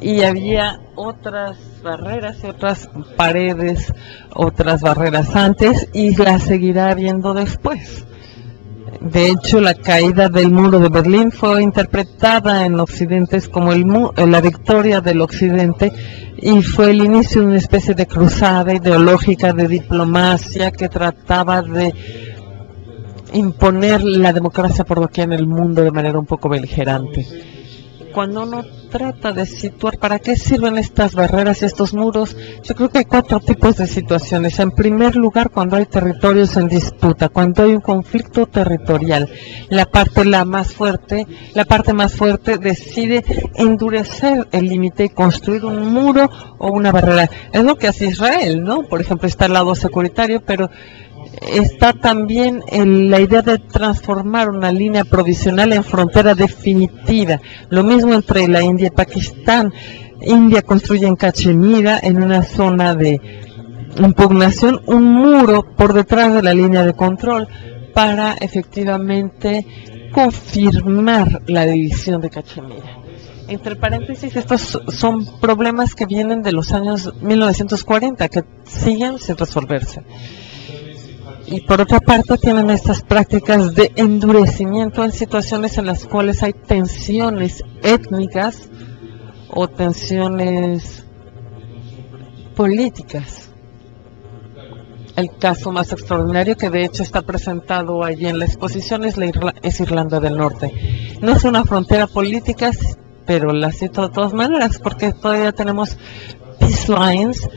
Y había otras barreras y otras paredes, otras barreras antes, y las seguirá habiendo después. De hecho, la caída del muro de Berlín fue interpretada en Occidente como la victoria del Occidente, y fue el inicio de una especie de cruzada ideológica de diplomacia que trataba de imponer la democracia por doquier en el mundo de manera un poco beligerante. Cuando uno trata de situar para qué sirven estas barreras y estos muros, yo creo que hay 4 tipos de situaciones. En primer lugar, cuando hay territorios en disputa, cuando hay un conflicto territorial, la parte más fuerte decide endurecer el límite y construir un muro o una barrera. Es lo que hace Israel, ¿no? Por ejemplo, está el lado securitario, pero está también la idea de transformar una línea provisional en frontera definitiva. Lo mismo entre la India y Pakistán. India construye en Cachemira, en una zona de impugnación, un muro por detrás de la línea de control para efectivamente confirmar la división de Cachemira. Entre paréntesis, estos son problemas que vienen de los años 1940, que siguen sin resolverse. Y por otra parte tienen estas prácticas de endurecimiento en situaciones en las cuales hay tensiones étnicas o tensiones políticas. El caso más extraordinario, que de hecho está presentado allí en la exposición, es Irlanda del Norte. No es una frontera política, pero la cito de todas maneras porque todavía tenemos peace lines,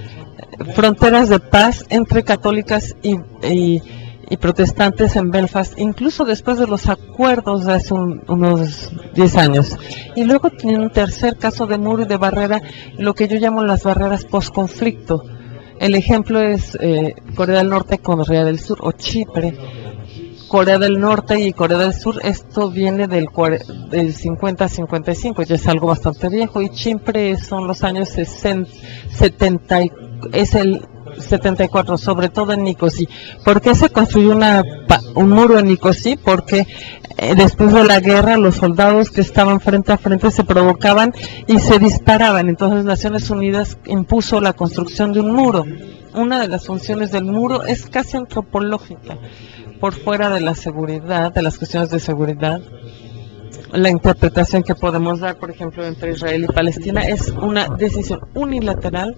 fronteras de paz entre católicas y y protestantes en Belfast, incluso después de los acuerdos de hace unos 10 años. Y luego tiene un tercer caso de muro y de barrera, lo que yo llamo las barreras post-conflicto. El ejemplo es Corea del Norte con Corea del Sur, o Chipre. Corea del Norte y Corea del Sur, esto viene del 50-55, ya es algo bastante viejo, y Chipre son los años 70, es el 74, sobre todo en Nicosia. ¿Por qué se construyó un muro en Nicosia? Porque después de la guerra los soldados que estaban frente a frente se provocaban y se disparaban. Entonces Naciones Unidas impuso la construcción de un muro. Una de las funciones del muro es casi antropológica. Por fuera de la seguridad, de las cuestiones de seguridad, la interpretación que podemos dar, por ejemplo, entre Israel y Palestina es una decisión unilateral.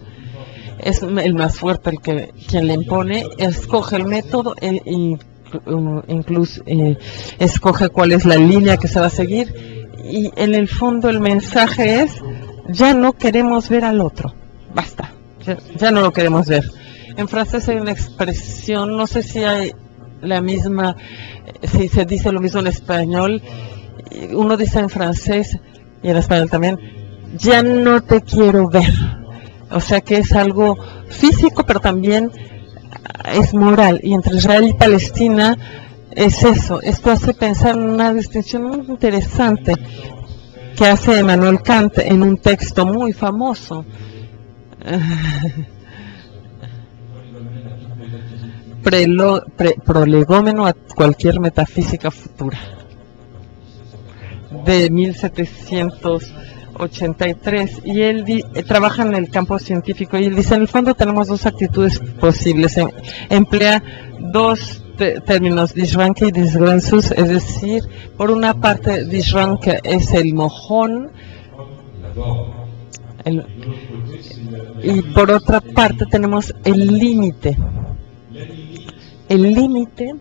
Es el más fuerte el que quien le impone, escoge el método incluso escoge cuál es la línea que se va a seguir, y en el fondo el mensaje es: ya no queremos ver al otro, basta, ya no lo queremos ver. En francés hay una expresión, no sé si hay la misma, si se dice lo mismo en español. Uno dice en francés y en español también: ya no te quiero ver. O sea que es algo físico, pero también es moral. Y entre Israel y Palestina es eso. Esto hace pensar en una distinción muy interesante que hace Emmanuel Kant en un texto muy famoso. Prolegómeno a cualquier metafísica futura, de 1783, y él trabaja en el campo científico, y él dice: en el fondo tenemos dos actitudes posibles. Emplea dos términos, Disranke y Disgrensus, es decir, por una parte Disranke es el mojón, y por otra parte tenemos el límite. El límite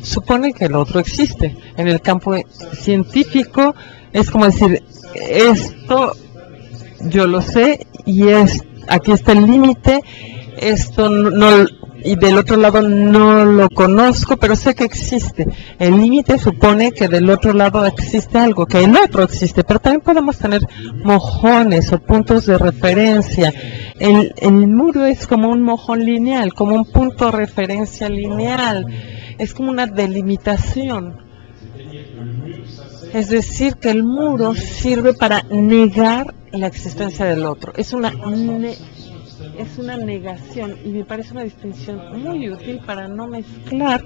supone que el otro existe. En el campo científico es como decir: esto yo lo sé y aquí está el límite, esto no, y del otro lado no lo conozco, pero sé que existe. El límite supone que del otro lado existe algo, que el otro existe, pero también podemos tener mojones o puntos de referencia. El muro es como un mojón lineal, como un punto de referencia lineal, es como una delimitación. Es decir, que el muro sirve para negar la existencia del otro. Es una negación, y me parece una distinción muy útil para no mezclar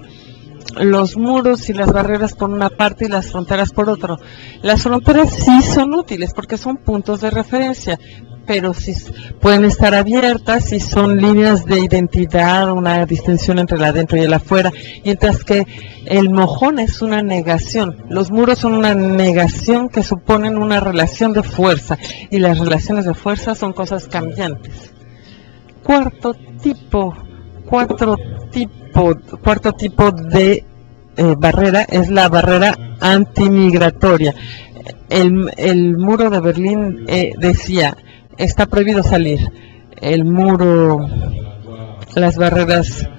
los muros y las barreras por una parte y las fronteras por otro. Las fronteras sí son útiles porque son puntos de referencia, pero sí pueden estar abiertas y son líneas de identidad, una distinción entre el adentro y el afuera, mientras que el mojón es una negación. Los muros son una negación que suponen una relación de fuerza, y las relaciones de fuerza son cosas cambiantes. Cuarto tipo de barrera es la barrera antimigratoria. El muro de Berlín decía: está prohibido salir. El muro, las barreras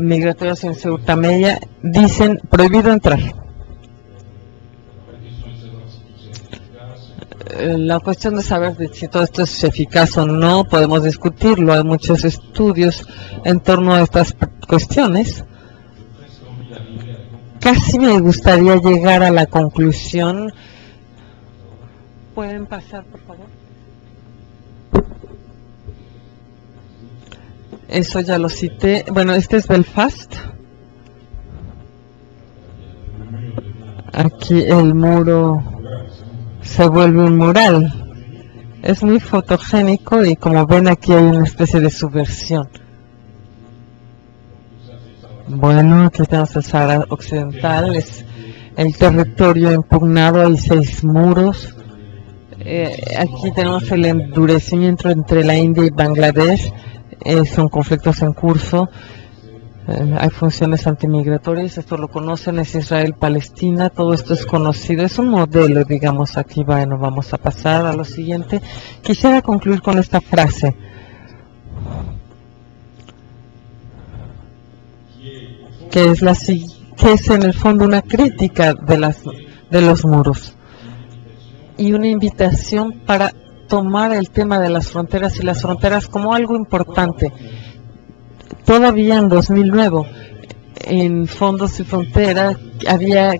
migratorias en Ceuta Melilla dicen: prohibido entrar. La cuestión de saber si todo esto es eficaz o no, podemos discutirlo. Hay muchos estudios en torno a estas cuestiones. Casi me gustaría llegar a la conclusión. ¿Pueden pasar, por favor? Eso ya lo cité. Bueno, este es Belfast. Aquí el muro se vuelve un mural. Es muy fotogénico y, como ven, aquí hay una especie de subversión. Bueno, aquí tenemos el Sahara Occidental, es el territorio impugnado, hay 6 muros. Aquí tenemos el endurecimiento entre la India y Bangladesh, son conflictos en curso. Hay funciones antimigratorias, esto lo conocen, es Israel-Palestina, todo esto es conocido, es un modelo, digamos. Aquí bueno, vamos a pasar a lo siguiente. Quisiera concluir con esta frase: que es en el fondo una crítica de los muros y una invitación para tomar el tema de las fronteras y las fronteras como algo importante. Todavía en 2009, en Fondos y Fronteras, había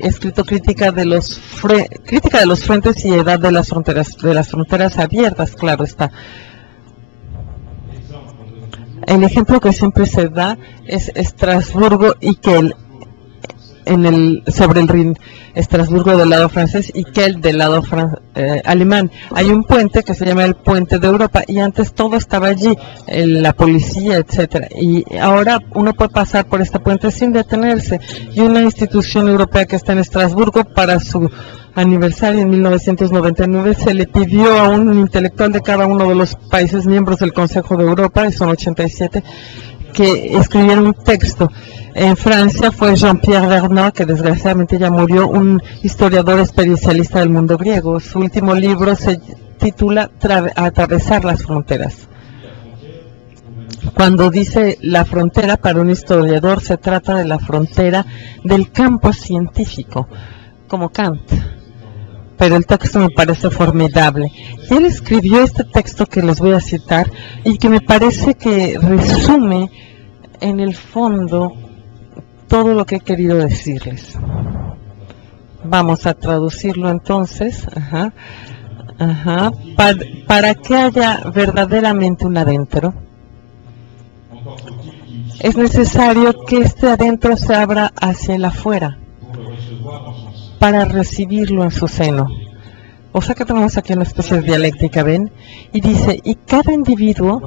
escrito crítica de los frentes y edad de las fronteras abiertas, claro está. El ejemplo que siempre se da es Estrasburgo y Kiel, sobre el Rin, Estrasburgo del lado francés y Kiel del lado alemán. Hay un puente que se llama el Puente de Europa y antes todo estaba allí, la policía, etcétera. Y ahora uno puede pasar por este puente sin detenerse. Y una institución europea que está en Estrasburgo, para su aniversario en 1999, se le pidió a un intelectual de cada uno de los países miembros del Consejo de Europa, son 87, que escribiera un texto. En Francia fue Jean-Pierre Vernot, que desgraciadamente ya murió, un historiador especialista del mundo griego. Su último libro se titula Atravesar las fronteras. Cuando dice la frontera, para un historiador se trata de la frontera del campo científico, como Kant. Pero el texto me parece formidable. Y él escribió este texto que les voy a citar y que me parece que resume en el fondo todo lo que he querido decirles. Vamos a traducirlo entonces. Para que haya verdaderamente un adentro, es necesario que este adentro se abra hacia el afuera para recibirlo en su seno. O sea que tenemos aquí una especie de dialéctica, ¿ven? Y dice, y cada individuo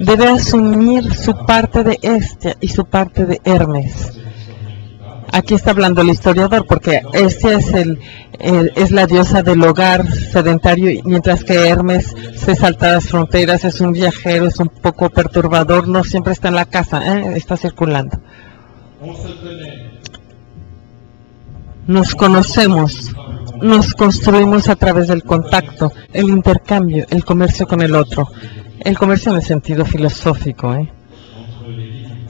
debe asumir su parte de Hestia y su parte de Hermes. Aquí está hablando el historiador, porque Hestia es la diosa del hogar sedentario, mientras que Hermes se salta las fronteras, es un viajero, es un poco perturbador, no siempre está en la casa, está circulando. Nos conocemos, nos construimos a través del contacto, el intercambio, el comercio con el otro. El comercio en el sentido filosófico,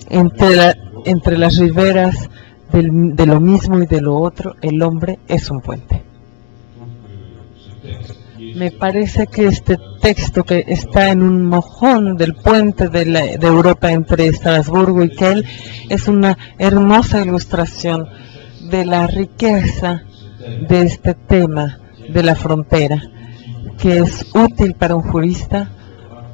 entre las riberas de lo mismo y de lo otro, el hombre es un puente. Me parece que este texto, que está en un mojón del puente de Europa entre Estrasburgo y Kiel, es una hermosa ilustración de la riqueza de este tema de la frontera, que es útil para un jurista,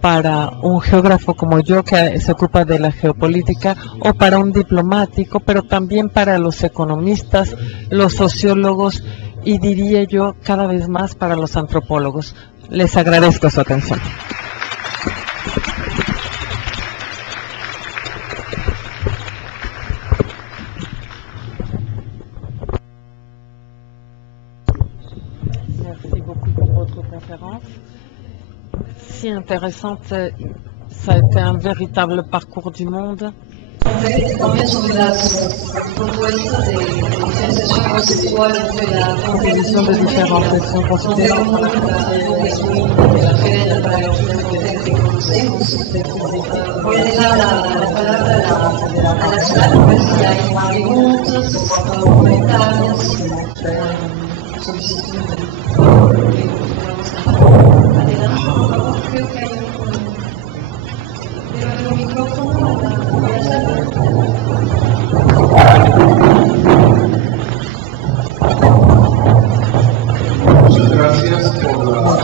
para un geógrafo como yo que se ocupa de la geopolítica, o para un diplomático, pero también para los economistas, los sociólogos y, diría yo, cada vez más para los antropólogos. Les agradezco su atención. Merci beaucoup pour votre conférence. Si intéressante, ça a été un véritable parcours du monde. También sobre las propuestas de diferenciación conceptual entre la Proposición de diferenciación conceptual. es muy diferente para los que conocemos. Voy a dejar la palabra a la sala para ver si hay preguntas o comentarios, solicitudes. Creo que hay un micrófono. Muchas gracias por la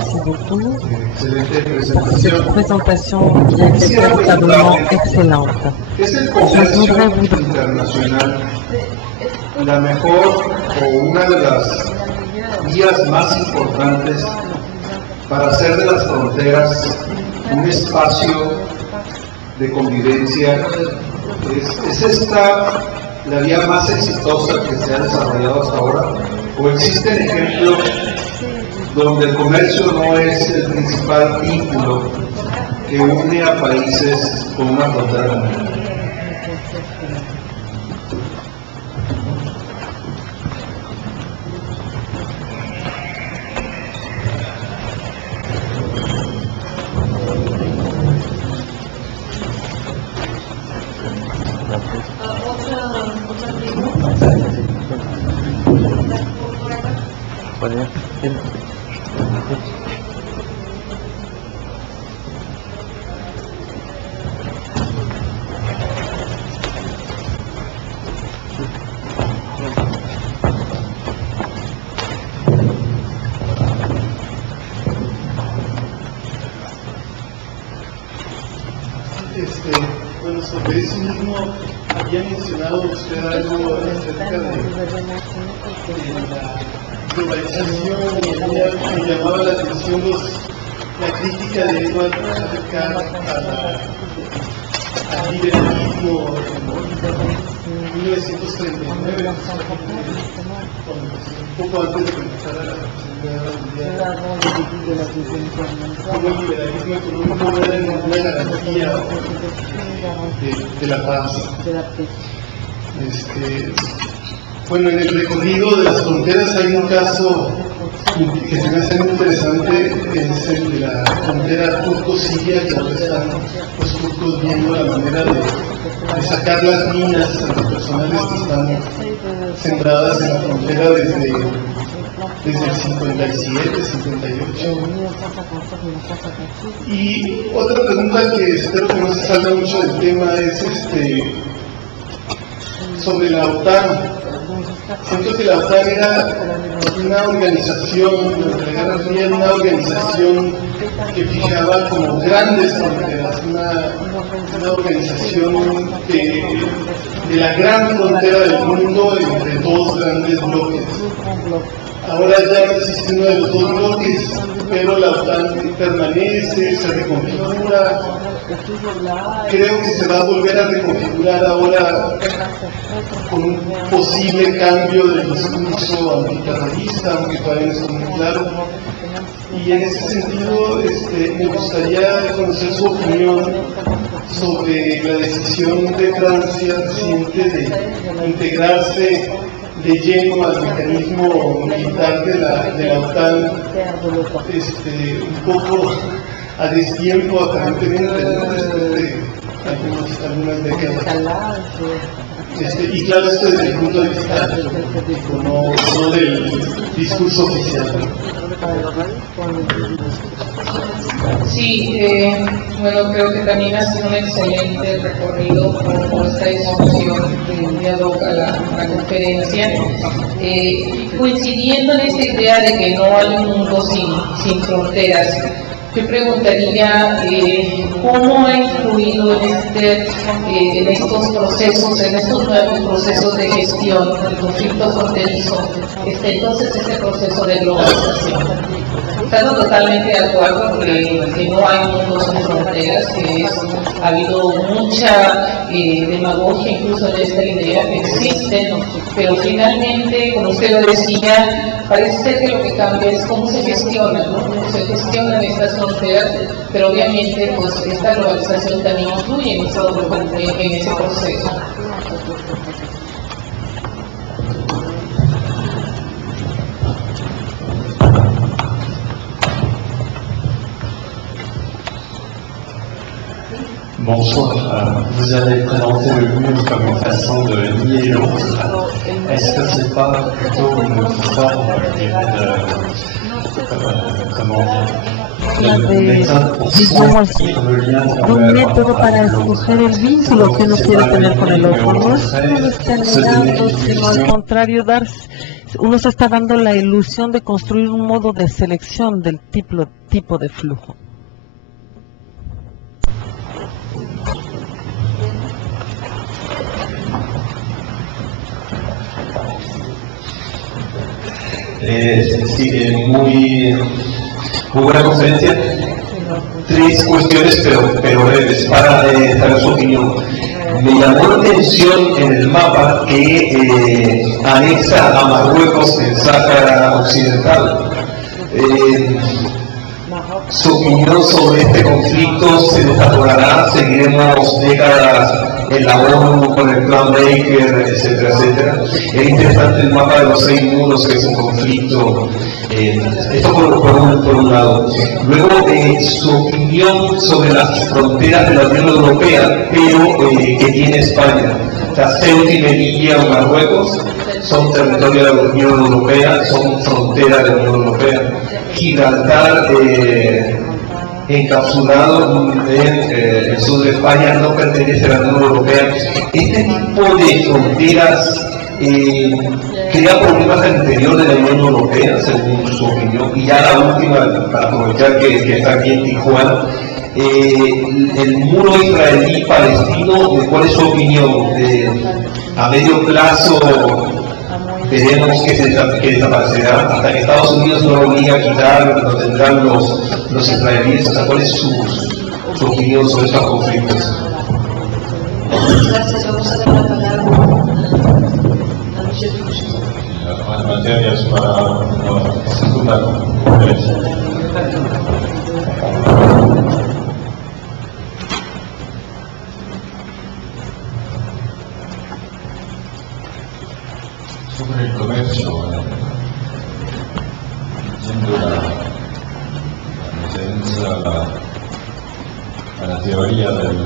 excelente presentación. Présentation véritablement excellente. ¿Es el comercio internacional la mejor o una de las vías más importantes para hacer de las fronteras un espacio de convivencia? ¿Es esta la vía más exitosa que se ha desarrollado hasta ahora? ¿O existen ejemplos donde el comercio no es el principal vínculo que une a países con una frontera común? poder. Bueno, sobre eso mismo había mencionado usted algo acerca de la globalización, y me llamaba la atención la crítica de Edward acerca al liberalismo en 1939, un poco antes de que empezara la Segunda Guerra Mundial, como el liberalismo económico no era ninguna garantía de la paz. Bueno, en el recorrido de las fronteras hay un caso que se me hace muy interesante, que es el de la frontera turco-siria, que ahora están los turcos viendo la manera de sacar las minas antipersonales que están sembradas en la frontera desde el 57, 58. Y otra pregunta que espero que no se salga mucho del tema es sobre la OTAN. Siento que la OTAN era una organización, durante la Guerra Fría, una organización que fijaba como grandes fronteras, una organización de la gran frontera del mundo entre dos grandes bloques. Ahora ya no existe uno de los dos bloques, pero la OTAN permanece, se reconfigura. Creo que se va a volver a reconfigurar ahora con un posible cambio del discurso antiterrorista, aunque todavía no está muy claro. Y en ese sentido me gustaría conocer su opinión sobre la decisión de Francia reciente de integrarse de lleno al mecanismo militar de la OTAN, un poco a destiempo aparentemente, después de algunas décadas. Y claro, esto desde el punto de vista no del discurso oficial. Sí, bueno, creo que también ha sido un excelente recorrido por esta discusión de ad hoc a la conferencia, coincidiendo en esta idea de que no hay un mundo sin fronteras. Yo preguntaría cómo ha influido en estos procesos, en estos nuevos procesos de gestión del conflicto fronterizo, entonces este proceso de globalización. Estamos totalmente de acuerdo que no hay mundo sin fronteras, que ha habido mucha demagogia incluso de esta idea que existe, pero finalmente, como usted lo decía, parece ser que lo que cambia es cómo se gestiona, ¿no? Cómo se gestionan estas fronteras, pero obviamente pues esta globalización también influye en ese proceso. Bonsoir, vous avez présenté le mur comme une façon de lier l'autre. Est-ce que c'est pas plutôt une forme un método para escoger el vínculo que uno quiere tener con el otro? No es que uno esté negando, sino al contrario, uno se está dando la ilusión de construir un modo de selección del tipo de flujo. Sí, muy buena conferencia. Tres cuestiones, pero breves, para saber su opinión. Me llamó la atención en el mapa que anexa a Marruecos el Sáhara Occidental. Su opinión sobre este conflicto se desarrollará, seguiremos décadas en la ONU con el plan Baker, etcétera, etcétera. Es interesante el mapa de los 6 muros, que es un conflicto, esto por un lado. Luego, su opinión sobre las fronteras de la Unión Europea, pero que tiene España, o sea, Ceuta y Melilla o Marruecos, son territorio de la Unión Europea, son frontera de la Unión Europea. Gibraltar, encapsulado en el sur de España, no pertenece a la Unión Europea. Este tipo de fronteras crea problemas al interior de la Unión Europea, según su opinión. Y ya la última, para aprovechar que está aquí en Tijuana, el muro israelí-palestino, ¿cuál es su opinión? A medio plazo veremos que desaparecerá, hasta que Estados Unidos no lo obliga a quitar, lo tendrán los israelíes. O sea, ¿cuál es su opinión sobre estos conflictos? Gracias, vamos a dar la palabra a Michel Fouché. Las materias para la segunda conferencia. Sobre el comercio, yendo la referencia a la teoría del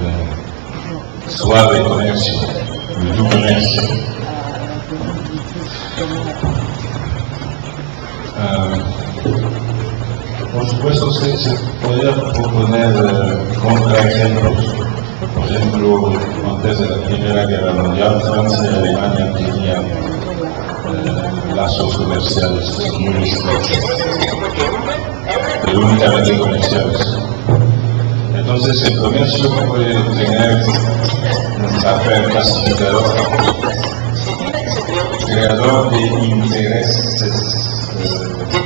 suave comercio, el doux comercio. Por supuesto, se podría proponer contraejemplos. Por ejemplo, antes de la Primera Guerra Mundial, Francia y Alemania tenían lazos comerciales muy estrechos, pero únicamente comerciales. Entonces, el comercio puede tener un papel pacificador, creador de intereses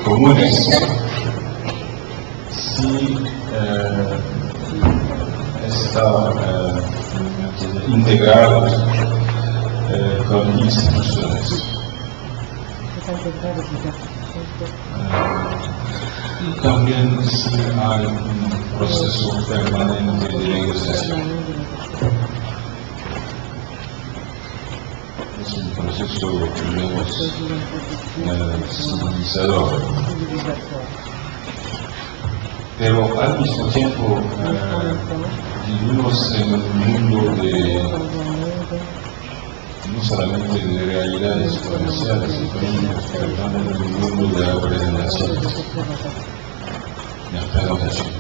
comunes, si está integrado con instituciones. Y también si hay un proceso permanente de negociación. Es un proceso, digamos, civilizador. Pero al mismo tiempo vivimos en un mundo no solamente de realidades comerciales y económicas, pero también en un mundo de la representación. La presentación.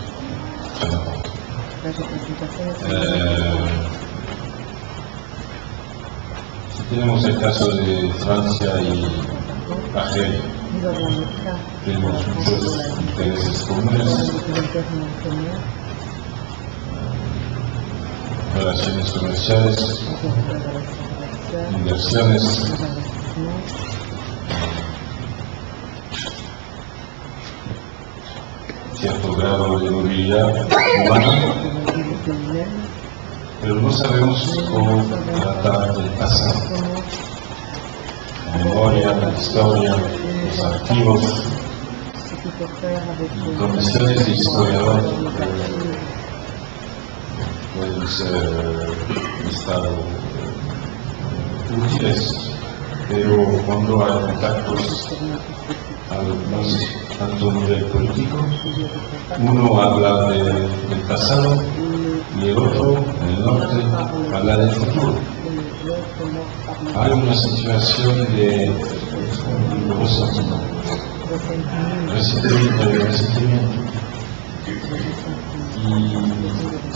Si tenemos el caso de Francia y Argelia, tenemos muchos intereses comunes, relaciones comerciales, inversiones, cierto grado de movilidad humana, pero no sabemos cómo tratar el pasado. La memoria, la historia, los archivos, condiciones de historiador pueden ser útiles, pero cuando hay contactos a alto nivel político, uno habla del pasado y el otro, en el norte, habla del futuro. Hay una situación de resentimiento. Y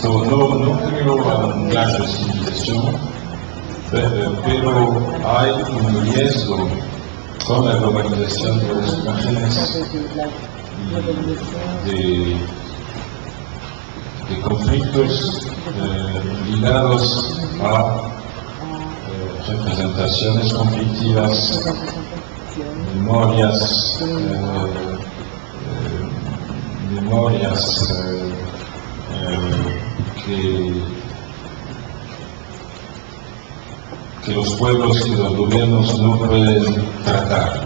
no creo a un gran de civilización, pero hay un riesgo con la globalización de las imágenes de conflictos ligados a representaciones conflictivas, memorias que los pueblos y los gobiernos no pueden tratar.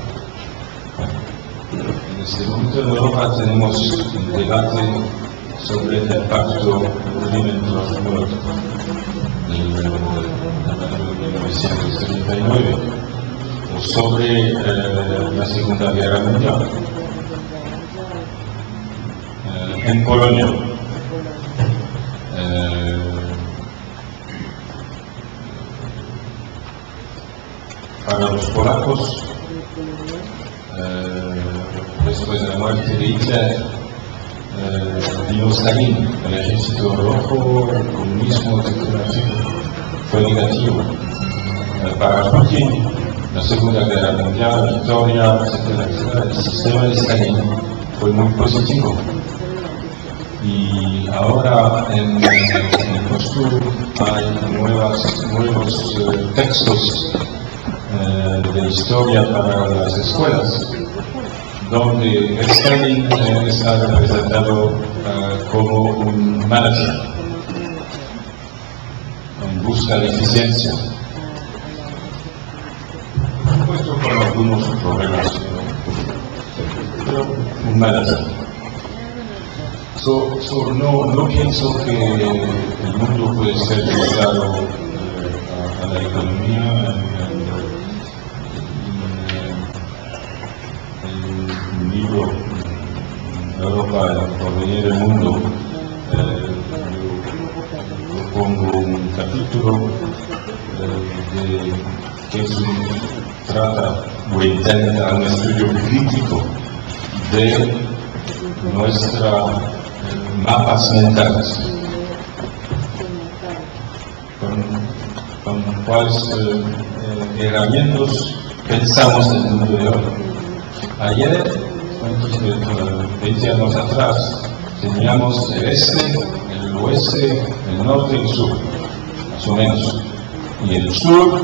En este momento en Europa tenemos un debate sobre el pacto Ribbentrop-Molotov del año 1939 o sobre la Segunda Guerra Mundial. En Polonia, Para los polacos, después de la muerte de Hitler, vino Stalin, el ejército rojo, el comunismo, etc. Fue negativo. Para Putin, la Segunda Guerra Mundial, la victoria, etc. El sistema de Stalin fue muy positivo. Y ahora en Costur hay nuevos textos de historia para las escuelas, donde Stalin está representado como un manager en busca de eficiencia, puesto con algunos problemas, pero un manager. No pienso que el mundo puede ser dedicado a la economía. En un libro, Europa, el porvenir del mundo, yo propongo un capítulo que trata o intenta un estudio crítico de nuestra mapas mentales, con cuáles herramientas pensamos en el mundo de hoy. Ayer, 20 años atrás, teníamos el este, el oeste, el norte y el sur, más o menos. Y el sur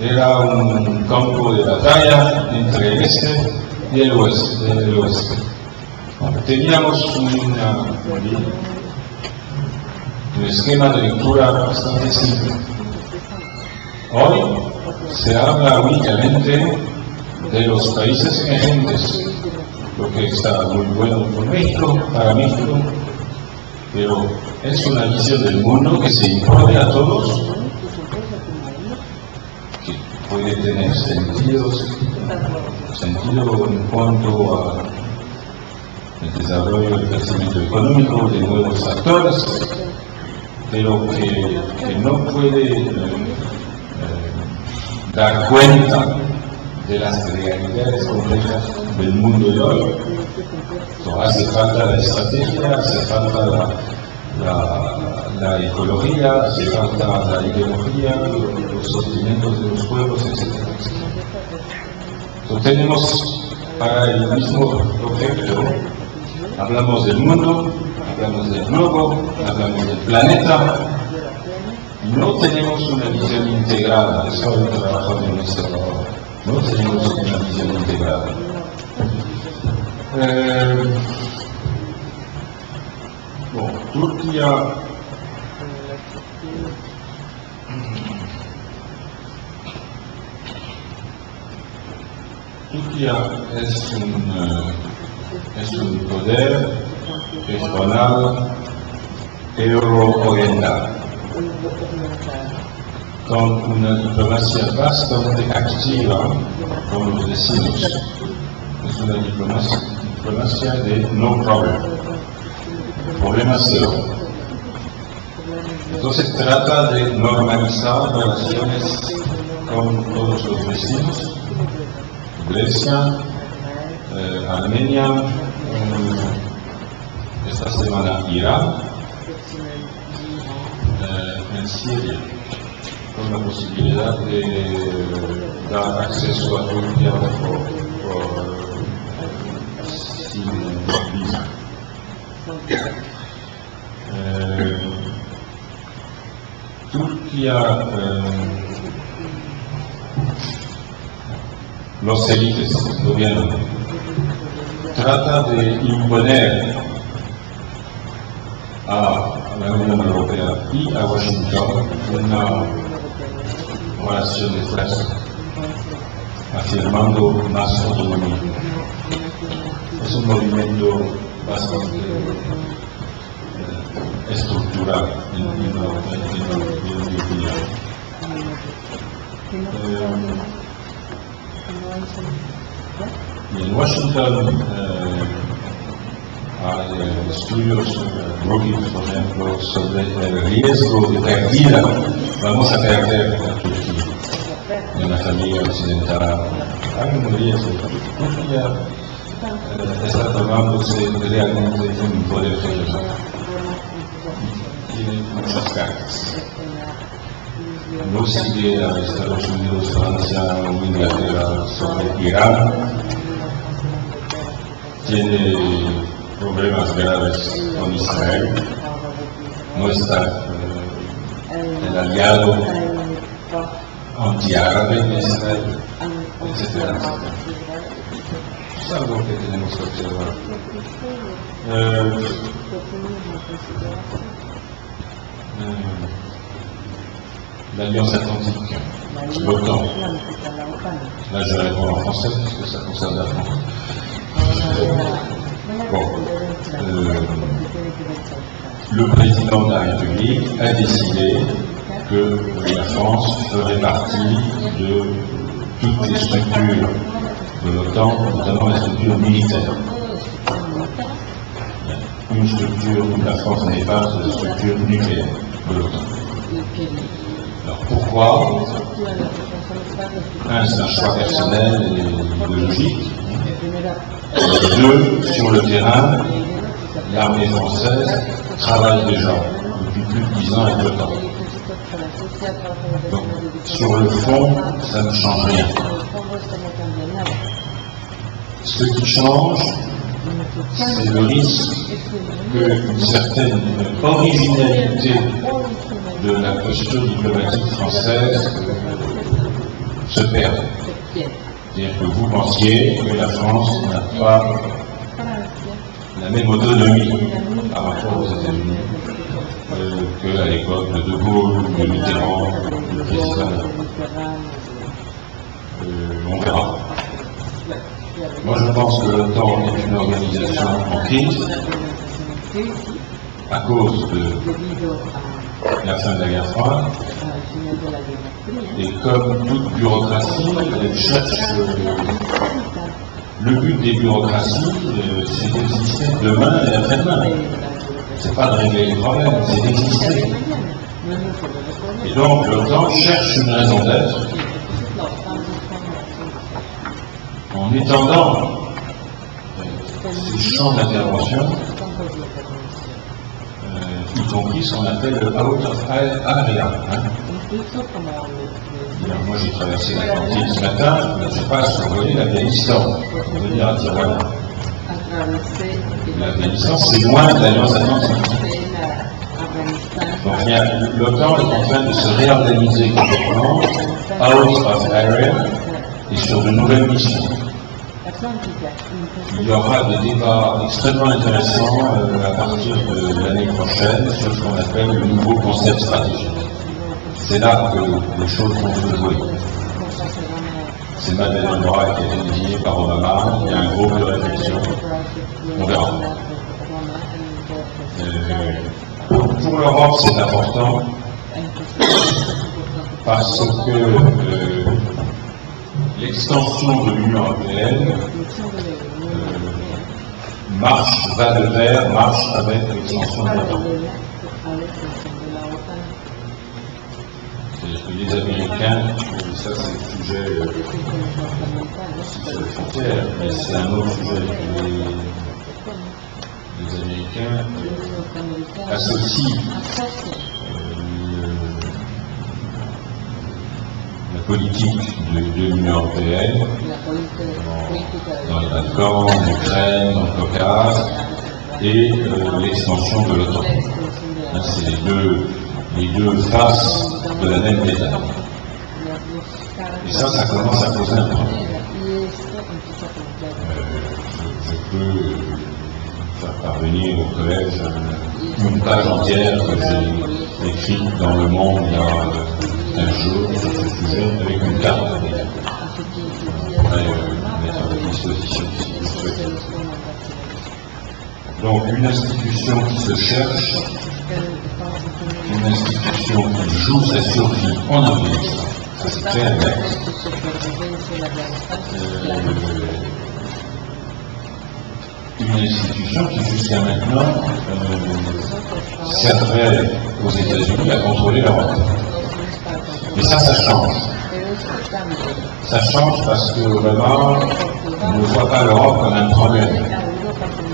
era un campo de batalla entre el este y el oeste. Teníamos un esquema de lectura bastante simple. Hoy se habla únicamente de los países emergentes, lo que está muy bueno por México, para México, pero es una visión del mundo que se impone a todos, que puede tener sentido en cuanto a el desarrollo, el crecimiento económico de nuevos actores, pero que no puede dar cuenta de las realidades complejas del mundo de hoy. Hace falta la estrategia, hace falta la ecología, hace falta la ideología, los sostenimientos de los pueblos, etc. Tenemos para el mismo objeto. Hablamos del mundo, hablamos del globo, hablamos del planeta, y no tenemos una visión integrada. Eso es el trabajo de nuestro trabajo. No tenemos una visión integrada. Turquía es un poder regional euro-oriental, con una diplomacia bastante activa con los vecinos. Es una diplomacia de no problem, problema cero. Entonces trata de normalizar relaciones con todos los vecinos, Grecia, Armenia, esta semana Irán, en Siria, con la posibilidad de dar acceso a Turquía sin visa. Turquía, los élites del gobierno trata de imponer a la Unión Europea y a Washington una relación de fuerza, afirmando más autonomía. Es un movimiento bastante estructural en mi opinión. Y en Washington hay estudios, Brookings, por ejemplo, sobre el riesgo de pérdida. Vamos a perder a Turquía. una familia occidental. Hay mayoría está tomándose realmente un poder filosófico. Tiene muchas cartas. No sigue a Estados Unidos, Francia o Inglaterra sobre Irán. Tiene problemas graves con Israel. No está el aliado antiárabe de Israel, etc. Es algo que tenemos que observar. L'Alliance Atlantique, l'OTAN. Là, je réponds en français parce que ça concerne la France. Le président de la République a décidé que la France ferait partie de toutes les structures de l'OTAN, notamment les structures militaires. Une structure où la France n'est pas, c'est la structure nucléaire de l'OTAN. Alors pourquoi? Un, c'est un choix personnel et idéologique. Deux, sur le terrain, l'armée française travaille déjà depuis plus de 10 ans avec l'OTAN. Donc, sur le fond, ça ne change rien. Ce qui change, c'est le risque qu'une certaine originalité de la posture diplomatique française se perde. C'est-à-dire que vous pensiez que la France n'a pas la même autonomie par rapport aux États-Unis qu'à l'époque de De Gaulle, de Mitterrand, du président. On verra. Moi, je pense que l'OTAN est une organisation en crise à cause de la fin de la guerre froide. Et comme toute bureaucratie, elle cherche le but des bureaucraties, c'est d'exister demain et après-demain. C'est pas de régler les problèmes, c'est d'exister. Et donc l'OTAN cherche une raison d'être en étendant ses champs d'intervention, y compris ce qu'on appelle le out of area. Moi j'ai traversé l'Atlantique ce matin, je passe pour voler l'Afghanistan, pour venir à Tijuana. L'Afghanistan, c'est loin de l'Alliance Atlantique. Donc l'OTAN est en train de se réorganiser complètement, out of area, et sur de nouvelles missions. Il y aura des débats extrêmement intéressants à partir de l'année prochaine sur ce qu'on appelle le nouveau concept stratégique. C'est là que les choses vont se jouer. C'est Madeleine Albright qui a été désignée par Obama, il y a un groupe de réflexion, on verra. Pour l'Europe, c'est important parce que l'extension de l'Union européenne va de pair, marche avec l'extension de l'OTAN. C'est-à-dire que les Américains, ça c'est le sujet sur les frontières, mais c'est un autre sujet. Les Américains associent la politique de l'Union européenne dans les Balkans, en Ukraine, dans le Caucase, et l'extension de l'OTAN. C'est les deux faces de la même médaille. Et ça commence à poser un problème. Je peux faire parvenir au collège une page entière que j'ai écrite dans Le Monde il y a 15 jours sur ce sujet, avec une carte. On pourrait mettre à votre disposition si vous le souhaitez. Donc une institution qui se cherche, une institution qui joue sa survie en Afghanistan, ça c'est clair et net. Une institution qui jusqu'à maintenant servait aux États-Unis à contrôler l'Europe. Mais ça change. Ça change parce que vraiment, on ne voit pas l'Europe comme un problème.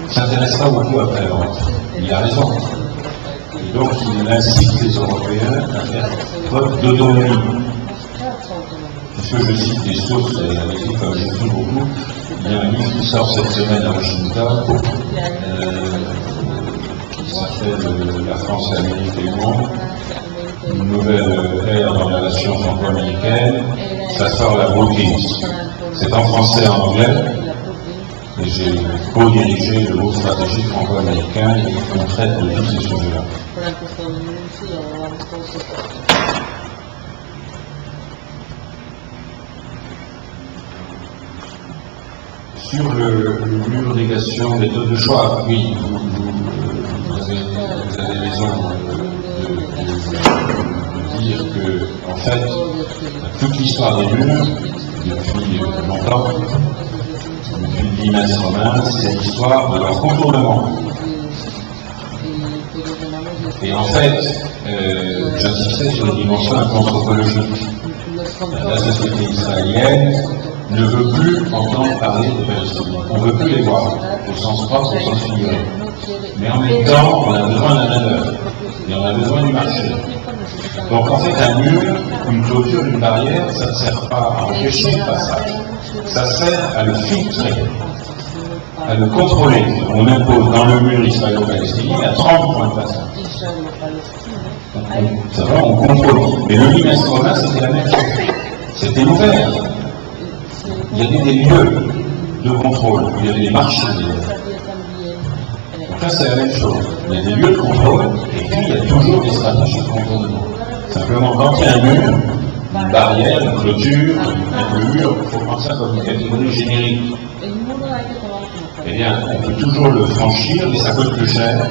Il ne s'intéresse pas beaucoup après l'Europe. Il a raison. Et donc, il incite les Européens à faire preuve d'autonomie. Puisque je cite des sources, et comme j'écris beaucoup, il y a un livre qui sort cette semaine à Washington, qui s'appelle La France, l'Amérique et le monde, une nouvelle ère dans la relation franco-américaine. Ça sort à la Brookings. C'est en français et en anglais. Et j'ai co-dirigé le groupe stratégique franco-américain et on traite de tous ces sujets-là. Sur le mur des questions, méthode de choix, oui, vous avez raison de dire que, en fait, toute l'histoire des murs, depuis longtemps, depuis l'immense romain, c'est l'histoire de leur contournement. Et en fait, j'insistais sur une dimension un peu anthropologique. La société israélienne ne veut plus entendre parler de Palestine. On ne veut plus les voir, au sens propre, au sens figuré. Mais en même temps, on a besoin d'un manœuvre. Et on a besoin du marché. Donc en fait, un mur, une clôture, une barrière, ça ne sert pas à empêcher le passage. Ça sert à le filtrer, à le contrôler. On impose dans le mur israélo-palestinien à 30 points de passage. C'est vrai, on contrôle. Mais le limes romain, c'était la même chose. C'était ouvert. Il y avait des lieux de contrôle, il y avait des marchés. Donc là, c'est la même chose. Il y a des lieux de contrôle, et puis il y a toujours des stratégies de contournement. Simplement, quand il y a un mur, une barrière, une clôture, un mur, il faut prendre ça comme une catégorie générique. Eh bien, on peut toujours le franchir, mais ça coûte plus cher,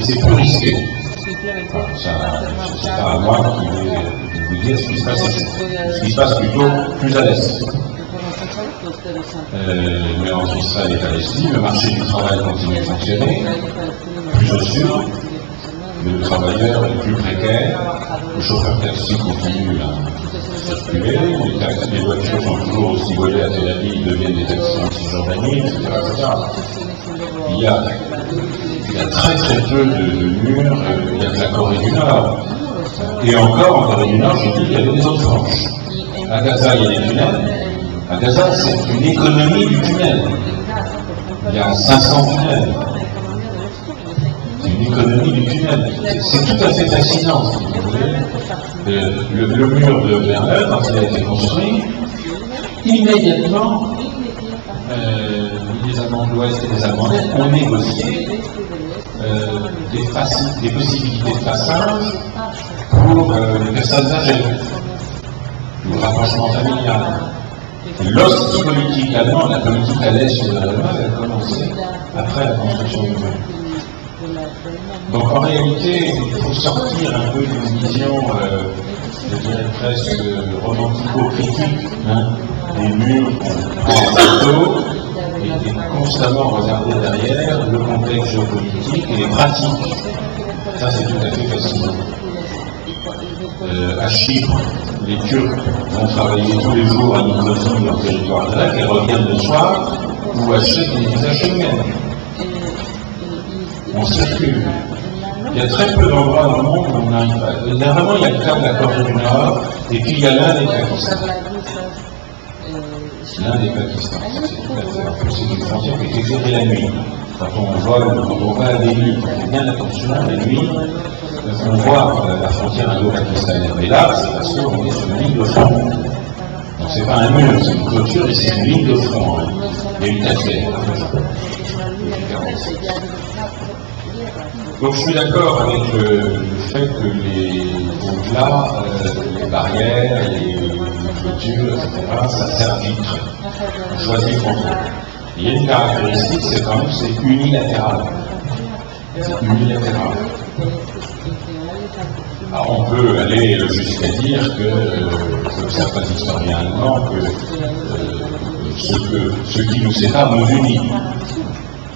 et c'est plus risqué. Enfin, c'est pas à moi qui vais vous dire ce qui se passe ici. Ce qui se passe plutôt plus à l'est. Mais entre Israël et Palestine, le marché du travail continue de fonctionner, plus au sud, le travailleur est plus précaire, le chauffeur taxi continue à circuler, les voitures sont toujours aussi volées à Tel Aviv, deviennent des taxis en Cisjordanie, etc. Il y a très très peu de murs, il y a que la Corée du Nord. Et encore, en Corée du Nord, j'ai dit qu'il y avait des autres franges. À Gaza, il y a des tunnels. À Gaza, c'est une économie du tunnel. Il y a 500 tunnels. C'est une économie du tunnel. C'est tout à fait fascinant, si vous voulez. Le mur de Berlin, quand il a été construit, immédiatement, les Allemands de l'Ouest et les Allemands de l'Est ont négocié des possibilités de passage pour les personnes âgées, le rapprochement familial. L'os politique allemand, la politique à l'est de l'Allemagne, a commencé après la construction du mur. Donc en réalité, il faut sortir un peu d'une vision, je dirais presque romantico-critique, des murs qu'on prend en photo, et constamment regarder derrière le contexte géopolitique et les pratiques. Ça, c'est tout à fait fascinant. À Chypre, les Turcs vont travailler tous les jours à Nicosie, leur territoire grec, et reviennent le soir, ou achètent des visages Schengen. On circule. Il y a très peu d'endroits dans le monde où on n'arrive pas. Évidemment, il y a le cas de la Corée du Nord, et puis il y a l'Inde et le Pakistan. L'Inde et le Pakistan, c'est tout à fait. En plus, c'est une frontière qui est éclairée la nuit. Quand on vole, quand on va à des nuits, on fait bien attention à la nuit. On voit la frontière indo-pakistanaise. Mais là, c'est parce qu'on est sur une ligne de front. Donc c'est pas un mur, c'est une clôture et c'est une ligne de front. Il y a une tête. Donc je suis d'accord avec le fait que au-delà, les barrières, les clôtures, etc., ça sert à filtrer. On choisit le contrôle. Il y a une caractéristique, c'est quand même c'est unilatéral. C'est unilatéral. Alors on peut aller jusqu'à dire que, comme certains historiens allemands, que ce qui nous sépare nous unit.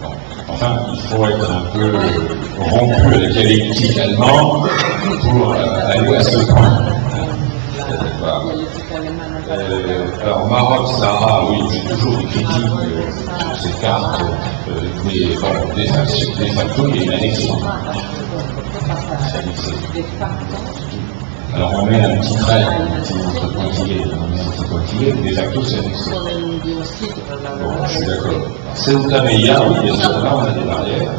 Bon. Enfin, il faut être un peu rompu à la dialectique allemande pour aller à ce point. départ. Alors Maroc, Sahara, oui, j'ai toujours des critiques sur ces cartes, mais bon, de facto, il y a une annexion. Alors on met un petit trait, un petit pointillé, on met un petit pointillé, de facto c'est annexé. Bon, je suis d'accord. Ceuta Melilla, oui, bien sûr, là on a des barrières.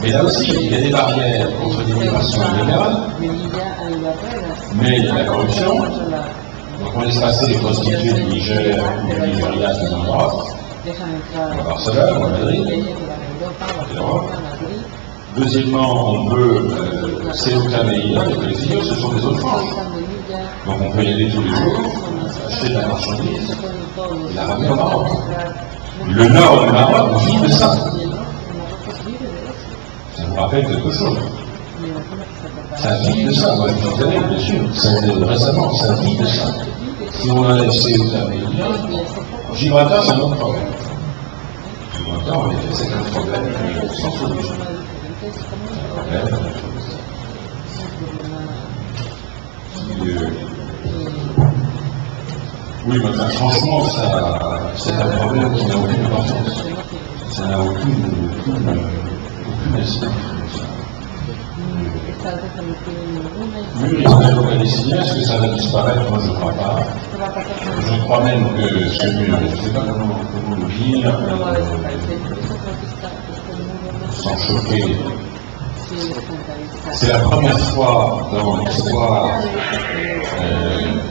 Mais là aussi, il y a des barrières contre l'immigration illégale, mais il y a la corruption. Donc on laisse passer les prostituées du Niger ou du Nigeria qui sont en Europe, à Barcelone, ou à Madrid, l'Europe. Deuxièmement, on peut, Ceuta Melilla, les collectifs, ce sont des autres franges. Donc on peut y aller tous les jours, acheter de la marchandise, et la ramener au Maroc. Le nord du Maroc vit de ça. Ça vous rappelle quelque chose? Ça vit de ça, moi je vous connais, bien sûr. Récemment, ça vit de ça. Si on enlève Ceuta Melilla, Gibraltar, c'est un autre problème. Gibraltar, en effet, c'est un problème sans solution. Oui, mais enfin, franchement, c'est un problème qui n'a aucune importance. Ça n'a aucune espèce. Oui, les Israéliens palestiniens, est-ce que ça va disparaître? Moi, je ne crois pas. Je crois même que ce mur, je ne sais pas comment le dire, sans choquer. C'est la première fois dans l'histoire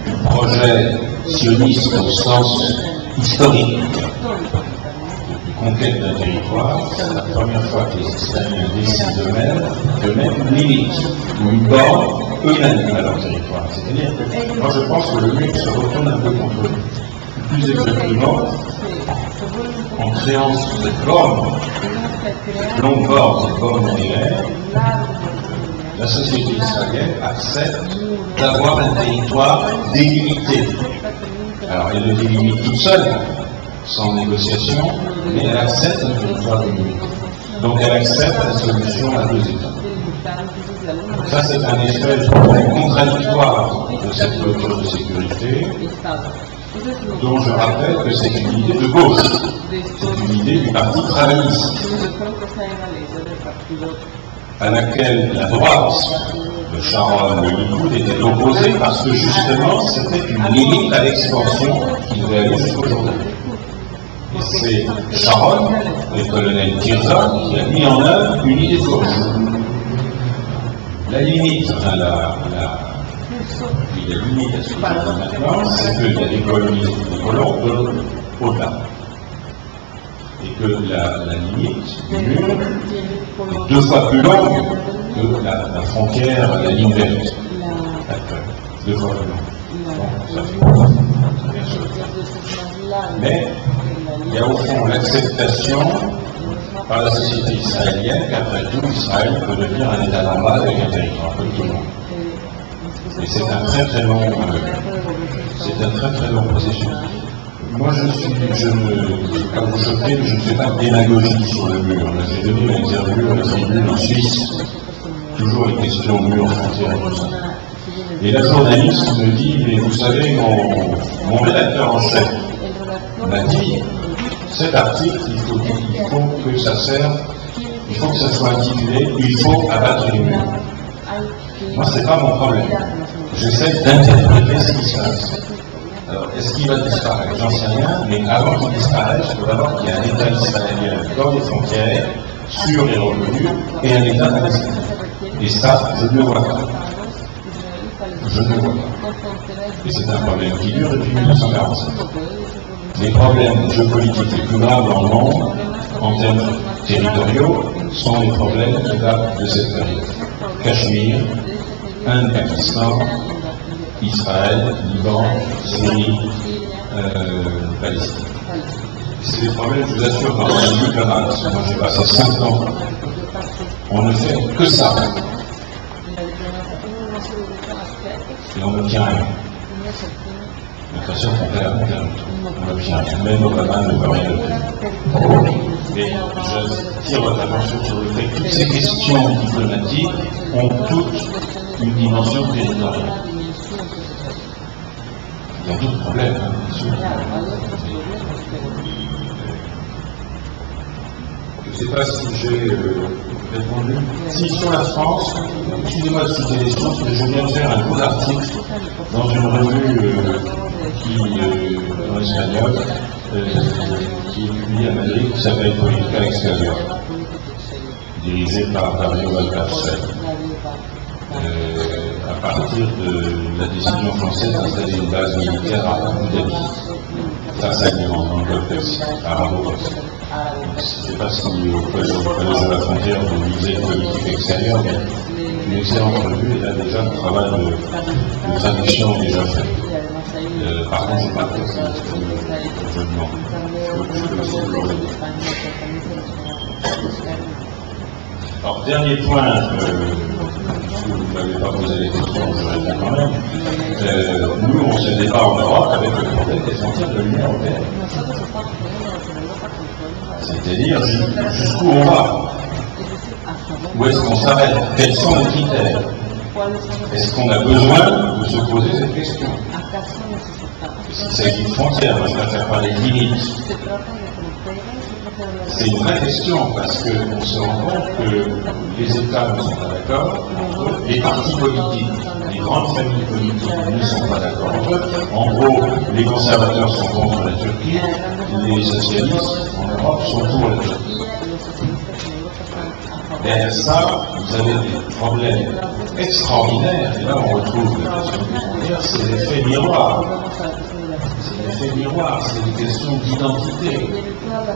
du projet sioniste au sens historique de conquête d'un territoire. C'est la première fois que les Israéliens décident de mettre une limite ou une borne eux-mêmes à leur territoire. C'est-à-dire que moi je pense que le mur se retourne un peu contre eux. Plus exactement, en créant cette borne, longue borne, cette borne millénaire, la société israélienne accepte d'avoir un territoire délimité. Alors elle le délimite toute seule, sans négociation, mais elle accepte un territoire délimité. Donc elle accepte la solution à deux États. Ça c'est un espèce de problème contradictoire de cette culture de sécurité, dont je rappelle que c'est une idée de gauche, c'est une idée du Parti travailliste, à laquelle la droite de Sharon, le Likoud, était opposée parce que justement c'était une limite à l'expansion qui devait aller jusqu'aujourd'hui. Et c'est Sharon, le colonel Tirza, qui a mis en œuvre une idée de gauche. La limite, enfin la limite à ce qu'on dit maintenant, c'est qu'il y a des colons au-delà. Et que la limite du mur est 2 fois plus longue que la frontière, la ligne verte. 2 fois plus longue. Bon, ça fait bien sûr. Mais il y a au fond l'acceptation par la société israélienne qu'après tout, Israël peut devenir un État normal avec un territoire, comme tout le monde. Et c'est un très très long processus. Moi, je ne vais pas vous choquer, mais je ne fais pas de démagogie sur le mur. Là, j'ai donné une interview à la tribune en Suisse, toujours une question mur, frontière et tout ça. Et la journaliste me dit, mais vous savez, mon rédacteur en chef m'a dit, cet article, il faut que ça serve, il faut que ça soit intitulé, il faut abattre les murs. Moi, ce n'est pas mon problème. J'essaie d'interpréter ce qui se passe. Alors, est-ce qu'il va disparaître? J'en sais rien, mais avant qu'il disparaisse, il faut d'abord qu'il y ait un État israélien dans les frontières, sur les revenus, et un État palestinien. Et ça, je ne le vois pas. Je ne le vois pas. Et c'est un problème qui dure depuis 1947. Les problèmes géopolitiques les plus graves dans le monde, en termes territoriaux, sont les problèmes qui datent de cette période. Cachemire, Inde, Pakistan, Israël, Liban, Syrie, Palestine. C'est des problèmes, je vous assure, dans la diplomate. Moi j'ai passé 5 ans. On ne fait que ça. Et on n'obtient rien. L'impression qu'on perd, on n'obtient rien. Même Obama ne veut rien obtenir. Mais j'attire votre attention sur le fait que toutes ces questions diplomatiques ont toutes une dimension territoriale. Il y a d'autres problèmes, hein, bien sûr. Je ne sais pas si j'ai répondu. Si sur la France, excusez-moi de citer les sources, mais je viens de faire un gros article dans une revue en espagnol, qui est publiée à Madrid, qui s'appelle Politica Extérieure, dirigée par Dario Valcárcel. À partir de la décision française d'installer une base militaire à Abu Dhabi, Sassagnement, dans le Golfe Persique, arabo-persique. Je ne sais pas si au Collège de la Frontière vous lisez politique extérieure, mais une excellente revue, et là déjà le travail de traduction est déjà fait. Par contre, je n'ai pas de question, je demande. Alors, dernier point, si vous ne m'avez pas posé les questions, je réponds quand même. Nous, on se débat en Europe avec le problème des frontières de l'Union européenne. C'est-à-dire jusqu'où on va, où est-ce qu'on s'arrête, quels sont les critères. Est-ce qu'on a besoin de se poser cette question? S'il s'agit de frontières, moi je préfère parler de limites. C'est une vraie question parce qu'on se rend compte que les États ne sont pas d'accord entre eux, les partis politiques, les grandes familles politiques ne sont pas d'accord entre eux. En gros, les conservateurs sont contre la Turquie, les socialistes en Europe sont pour la Turquie. Derrière ça, vous avez des problèmes extraordinaires, et là on retrouve la question des frontières, c'est l'effet miroir. C'est l'effet miroir, c'est des questions d'identité.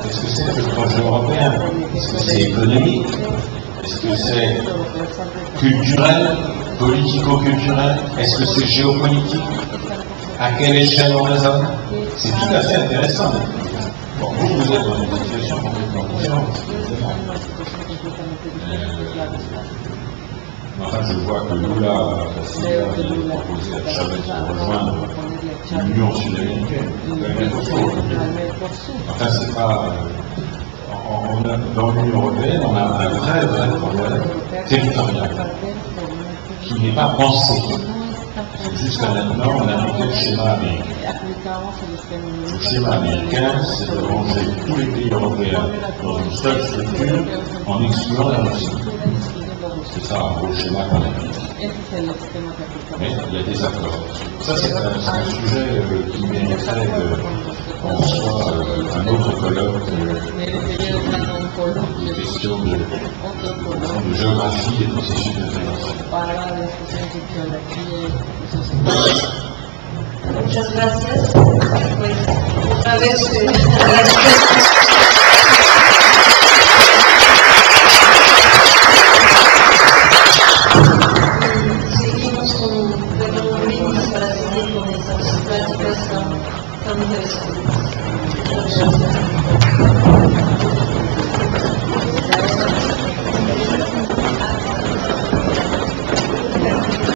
Qu'est-ce que c'est que le projet européen? Est-ce que c'est économique? Est-ce que c'est culturel, politico-culturel? Est-ce que c'est géopolitique? À quelle échelle on raisonne? C'est tout à fait intéressant. Bon, vous êtes dans une situation complètement différente. Enfin, je vois que Lula a proposé à Chavez de rejoindre l'Union sud-américaine. Enfin, c'est pas. Dans l'Union européenne, on a un vrai problème territorial qui n'est pas pensé. Jusqu'à maintenant, on a appliqué le schéma américain. Le schéma américain, c'est de ranger tous les pays européens dans une seule structure en excluant la Russie. C'est ça, un gros schéma qu'on applique. Mais il y a des accords. Ça, c'est un sujet qui mériterait qu'on soit un autre colloque des questions de géographie des processus d'intégration. Muchas gracias. Pues, otra vez, gracias. Seguimos con Pedro Domínguez para seguir con estas pláticas tan interesantes. Muchas gracias.